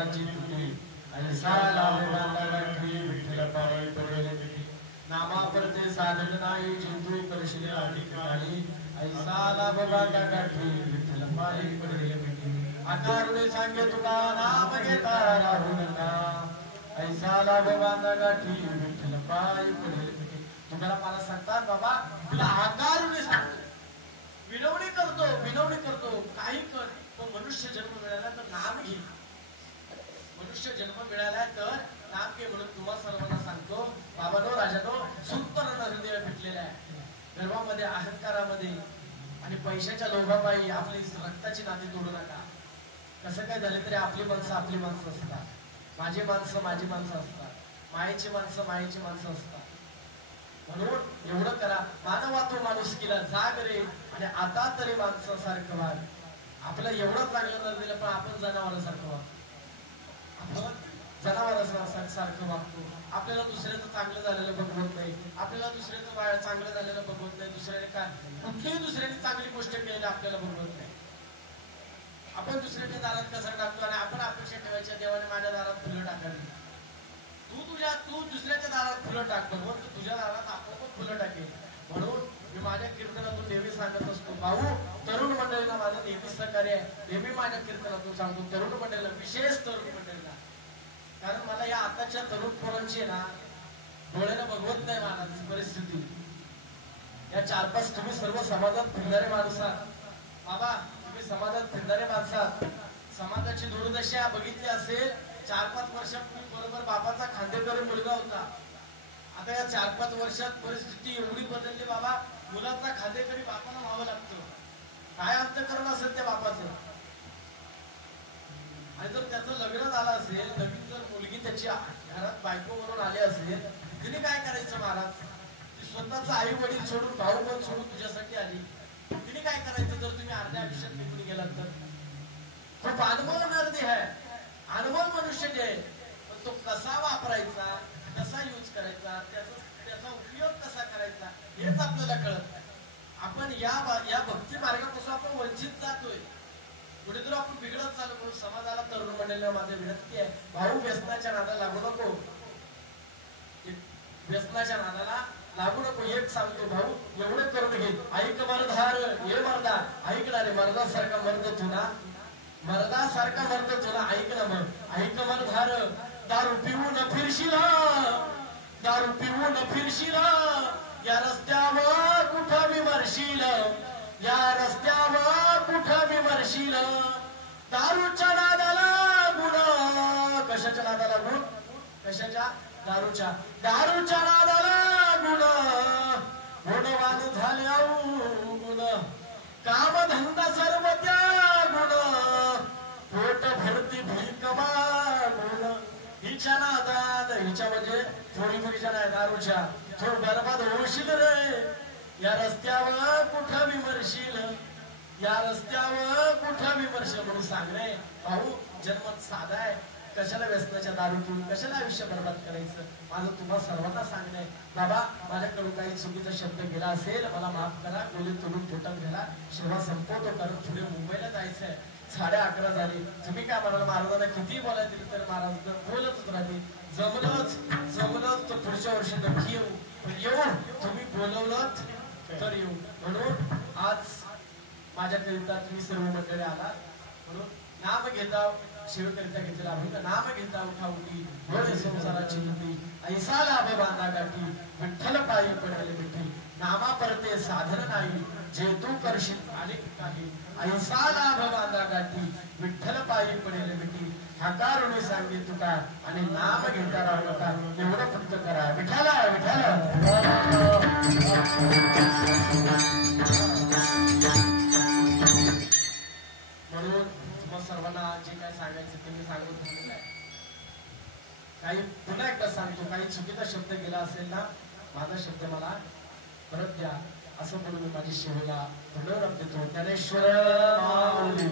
जीवनाची तुटी ऐसा लाभ बांधा गाठी विठ्ठल पायी पडेल मिठी नामा परते साधन नाही जिंतू करशील अधिक काळी ऐसा लाभ बांधा गाठी विठ्ठल पायी पडेल मिठी आकारुणे सांगे तुका नाम घेता राहू नका ऐसा लाभ बांधा गाठी विठ्ठल पायी पडेल मिठी तुम्हाला मला सांगतात बाबा तुला आकारुणे सांगतो विनवणी करतो काही कर पण मनुष्य जन्म मिळाला तर नाम घे मनुष्य जन्म मिळाला तर नाम घे म्हणून तुम्हा सर्वांना सांगतो बाबानो राजानो सुंदर हृदय भेटलेला आहे गर्भामध्ये अहंकारामध्ये आणि पैशाच्या लोभापायी आपली रक्ताची नाती तोडू नका कसं काय झालं तरी आपली माणसं असतात माझी माणसं असतात मायेची माणसं असतात म्हणून एवढं करा मानवातो माणूस केला जाग रे आणि आता तरी माणसासारखं वाग आपलं एवढं चांगलं तर दिलं पण आपण जनावरांसारखं वागतो आपल्याला दुसऱ्याचं चांगलं झालेलं बघवत नाही आपल्याला दुसऱ्याचं चांगलं झालेलं बघवत नाही दुसऱ्याने काय कुठलीही दुसऱ्याने चांगली गोष्ट केलेली आपल्याला बघवत नाही आपण दुसऱ्याच्या दारात कसं टाकतो आणि आपण अपेक्षा ठेवायच्या देवाने माझ्या दारात फुलं टाकावी तू दुसऱ्याच्या दारात फुलं टाक म्हणून तू तुझ्या दारात आपोआप फुलं टाकेल म्हणून मी माझ्या कीर्तनातून नेहमी सांगत असतो भाऊ तरुण मंडळीला माझं नेहमी सहकार्य आहे नेहमी माझ्या कीर्तनातून सांगतो तरुण मंडळीला विशेष तरुण मंडळीला कारण मला या आताच्या तरुण पोरांची ना डोळ्यानं बघवत नाही महाराज परिस्थिती या 4-5 तुम्ही सर्व समाजात फिरणारे माणूस आहात बाबा तुम्ही समाजात फिरणारे माणसं आहात समाजाची दुर्दशा बघितली असेल 4-5 वर्षापूर्वी बरोबर बाबाचा खांदेकरी मुलगा होता आता या 4-5 वर्षात परिस्थिती एवढी बदलली बाबा मुलाचा खांदेकरी बापाला व्हावं लागतं काय अंतःकरण असेल त्या बापाचं आणि जर त्याचं लग्न झालं असेल नवीन जर मुलगी त्याची घरात बायको म्हणून आली असेल तिने काय करायचं महाराज ती स्वतःच आई वडील सोडून भाऊ पण सोडून तुझ्यासाठी आली तिने काय करायचं जर तुम्ही अर्ध्या आयुष्यात निघून गेलात तर खूप अनमोल गर्दी आहे अनमोल मनुष्य जे आहे पण तो कसा वापरायचा कसा यूज करायचा त्याचा उपयोग कसा करायचा हेच आपल्याला कळत नाही आपण या भक्ती मार्गापासून आपण वंचित जातोय कुठेतरी आपण बिघडत चालू म्हणून समाजाला तरुण मंडळीला माझी विनंती आहे भाऊ व्यसनाच्या नादाला लागू नको व्यसनाच्या नादाला लागू नको एक सांगतो भाऊ एवढं करून घे ऐक मर्धार ये मर्दा ऐकला रे मर्दासारखा मर्द तुला मर्दासारखा मर्द तुला ऐक ना मग ऐक मर्धार दारू पिऊन फिरशील या रस्त्यावर कुठं विमरशील या रस्त्यावर कुठं विमरशील दारूच्या नादाला गुण कशाच्या नादाला गुण कशाच्या दारूच्या नादाला गुण गुणवान झाल्या गुण कामधंदा सर्व त्या गुण पोट भरती भीकमा गुण हिच्या नादात हिच्या म्हणजे थोडी मुलीच्या नाही दारूच्या थोड बरबाद होशील रे या रस्त्यावर कुठं विमरशील म्हणून सांगणे भाऊ जन्म साधा आहे कशाला व्यसनाच्या दारूतून कशाला आयुष्य बरबाद करायचं माझं तुम्हाला सर्वांना सांगणे बाबा माझ्याकडून काही चुकीचा शब्द गेला असेल मला माफ करा गोली तोडून फुटत गेला शेवा संपवतो कारण पुढे मुंबईला जायचंय 11:30 झाली तुम्ही काय म्हणाल महाराजांना किती बोलायचं तर महाराज बोलतच राहते जमलंच तर पुढच्या वर्षी नक्की येऊ तुम्ही बोलवलं तर येऊ म्हणून आज माझ्याकरिता तुम्ही सर्व मंडळी आला म्हणून नाम घेता शिवकरिता घेतलेला आम्ही नाम घेता उठा उठी डोळे संसाराची तुटी ऐसा लाभ बांधा गाठी विठ्ठल पायी पडेल मिठी नामा परते साधन नाही जे तू करशील अनेक काही ऐसा लाभ बांधा गाठी विठ्ठल पायी पडेल मिठी हाकारुणी सांगे तुका आणि नाम घेता राहू नका एवढं फक्त करा विठ्ठला म्हणून तुम्हा सर्वांना जे काय सांगायचं ते मी सांगून झालेलं आहे काही पुन्हा एकदा सांगतो काही चुकीचा शब्द गेला असेल ना माझा शब्द मला परत द्या असं म्हणून मी माझी सेवेला धन्यवाद देतो ज्ञानेश्वर माऊली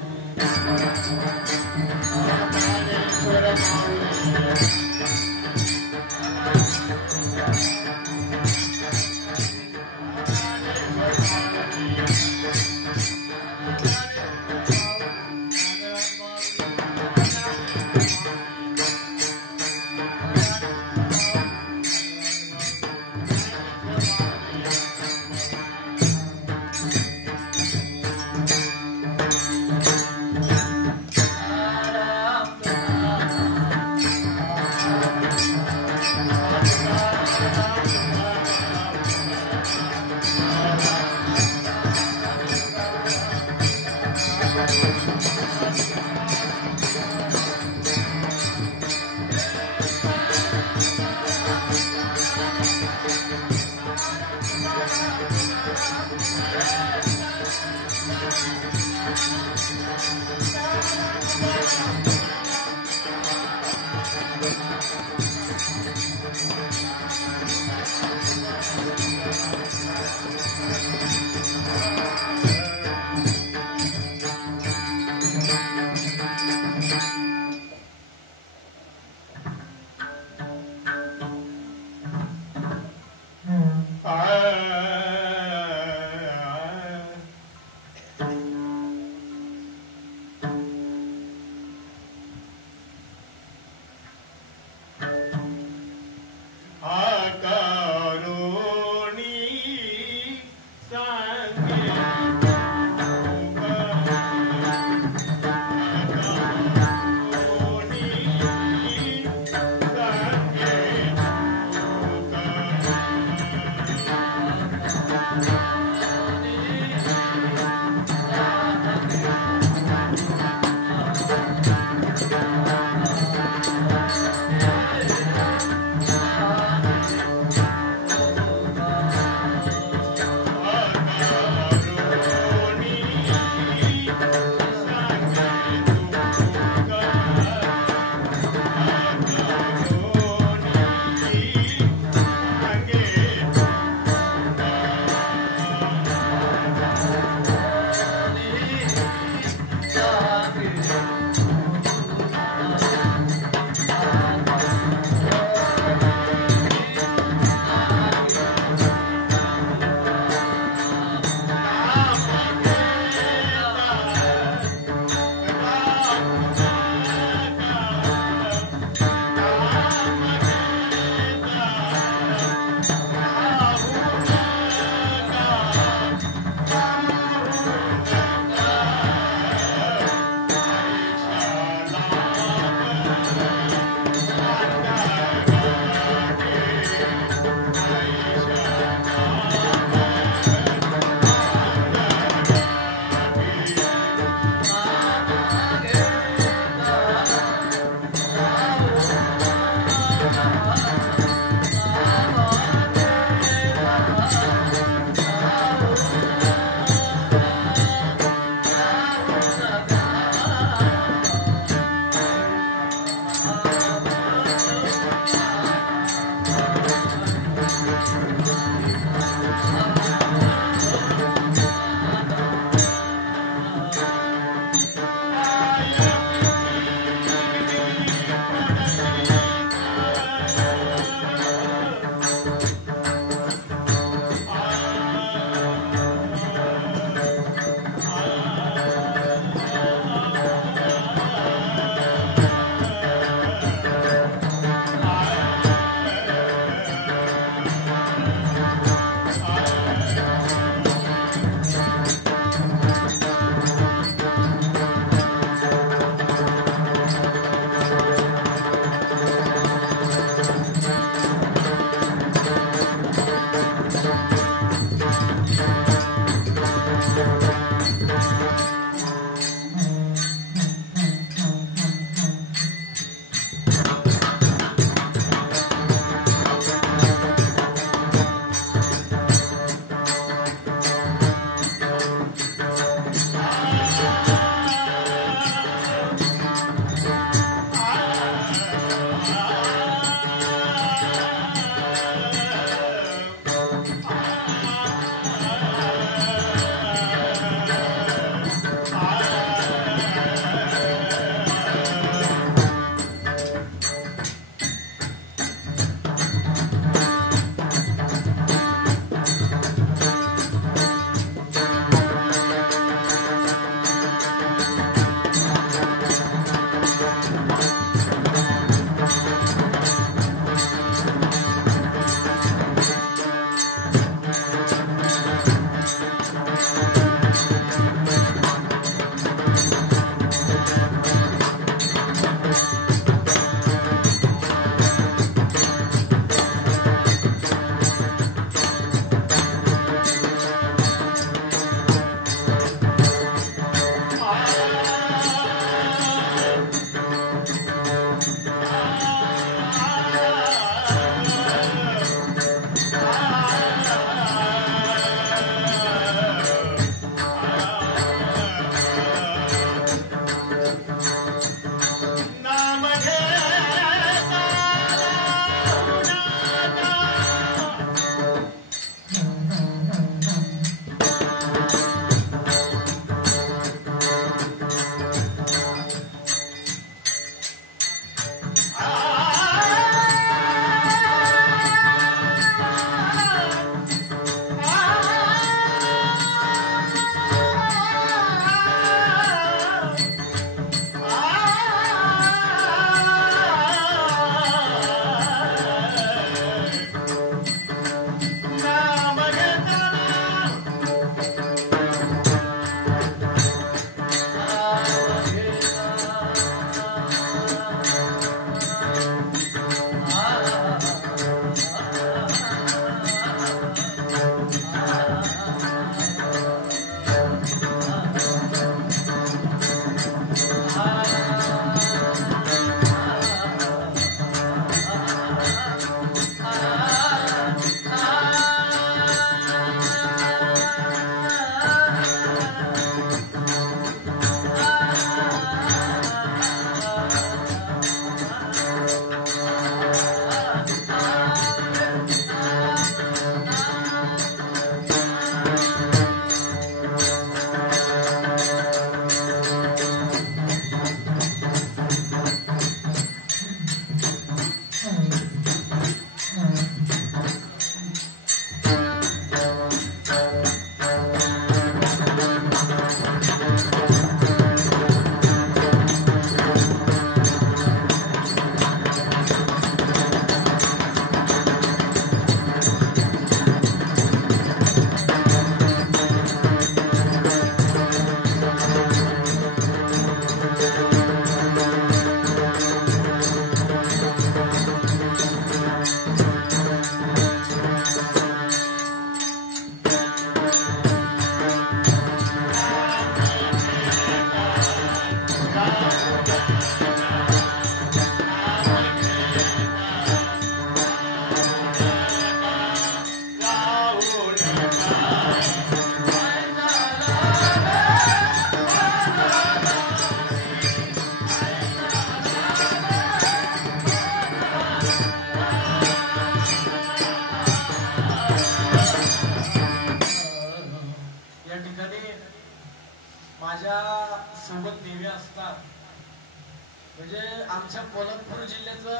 म्हणजे आमच्या पोलादपूर जिल्ह्याचं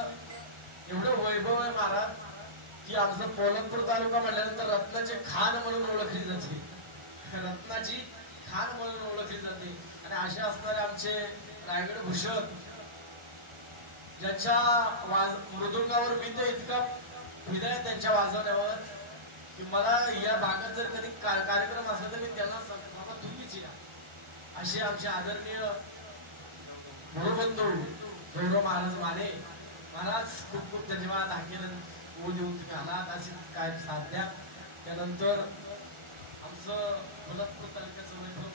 एवढं वैभव आहे महाराज की आमचं पोलादपूर तालुका म्हटल्यानंतर रत्नाचे खान म्हणून ओळखली जाते, रत्नाची खान म्हणून ओळखली जाते. आणि असे असणारे आमचे रायगड भूषण ज्यांच्या मृदुंगावर मी तर इतका हृदय त्यांच्या वाजवण्यावर की मला या भागात जर कधी कार्यक्रम असला तर मी त्यांना बाबा तुम्हीच या. असे आमचे आदरणीय गुरुबंधू गौरव महाराज माने महाराज खूप खूप धन्यवाद. हाकेलन ओ देऊन घालात असे काय साध्या. त्यानंतर आमचं पोलादपूर तालुक्याचं वैभव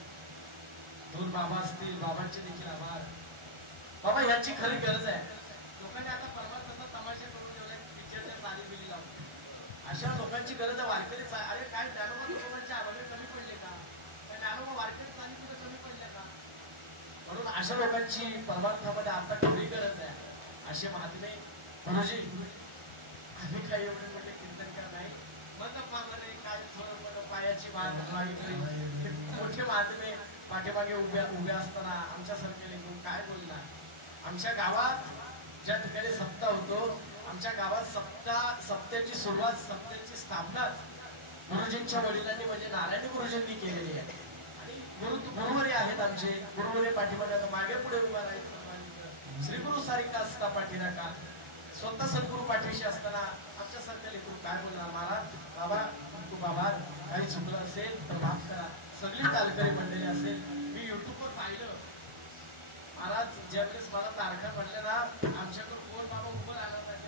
दोन बाबा असतील, बाबांचे देखील आभार. बाबा याची खरी गरज आहे. लोकांनी आता परवा तसा तमाशा करून ठेवलाय, पिक्चरच्या चाली बिली लावून. अशा लोकांची गरज आहे. वारकरी अरे काय ज्ञानोबा तुकोबांचे आभार कमी पडले का? ज्ञानोबा वारकरी चाली तुला कमी पडल्या का? म्हणून अशा लोकांची परमार्थामध्ये आता खरी गरज आहे. असे महात्मे गुरुजी आम्ही काही एवढे मोठे कीर्तनकार नाही, मत मागलं नाही, काय थोडं पायाची मान मागितली. मोठे महात्मे पाठीमागे उभ्या असताना आमच्यासारखे लेखून काय बोलणार. आमच्या गावात ज्या ठिकाणी सप्ताह होतो, आमच्या गावात सप्त्याची सुरुवात, सप्त्याची स्थापना गुरुजींच्या वडिलांनी म्हणजे नारायण गुरुजींनी केलेली आहे. आणि गुरुवरे आहेत आमचे. गुरुवरे पाठीमागे आता मागे पुढे उभा राहायचं. श्री गुरु सारिका असता पाठीराखा. स्वतः सद्गुरु पाठीशी असताना आमच्यासारख्या लेखून काय बोलणार. महाराज बाबा तू बाबा काही चुकलं असेल तर माफ करा. सगळी तालकरी मंडळी असेल. मी युट्यूबवर पाहिलं महाराज, ज्यावेळेस मला तारखा पडल्या ना, आमच्याकडे कोण बाबा उभं राहणार नाही.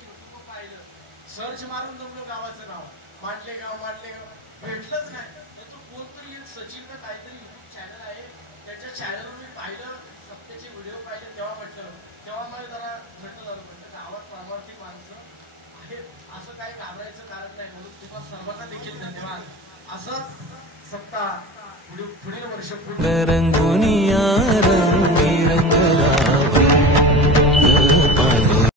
युट्यूबवर पाहिलं, सर्च मारून जमलं गावाचं नाव, मांडले गाव भेटलंच नाही. त्याचं कोणतरी एक सचिन का काहीतरी युट्यूब चॅनल आहे, त्याच्या चॅनलवर मी पाहिलं, सत्याचे व्हिडिओ पाहिले. तेव्हा मला जरा घट्ट झालं. पण गावात प्रामाणिक माणसं आहेत, असं काही घाबरायचं कारण नाही. म्हणून तुम्हाला सर्वांना देखील धन्यवाद. असंच सप्ताह पुढील वर्ष रंगुनिया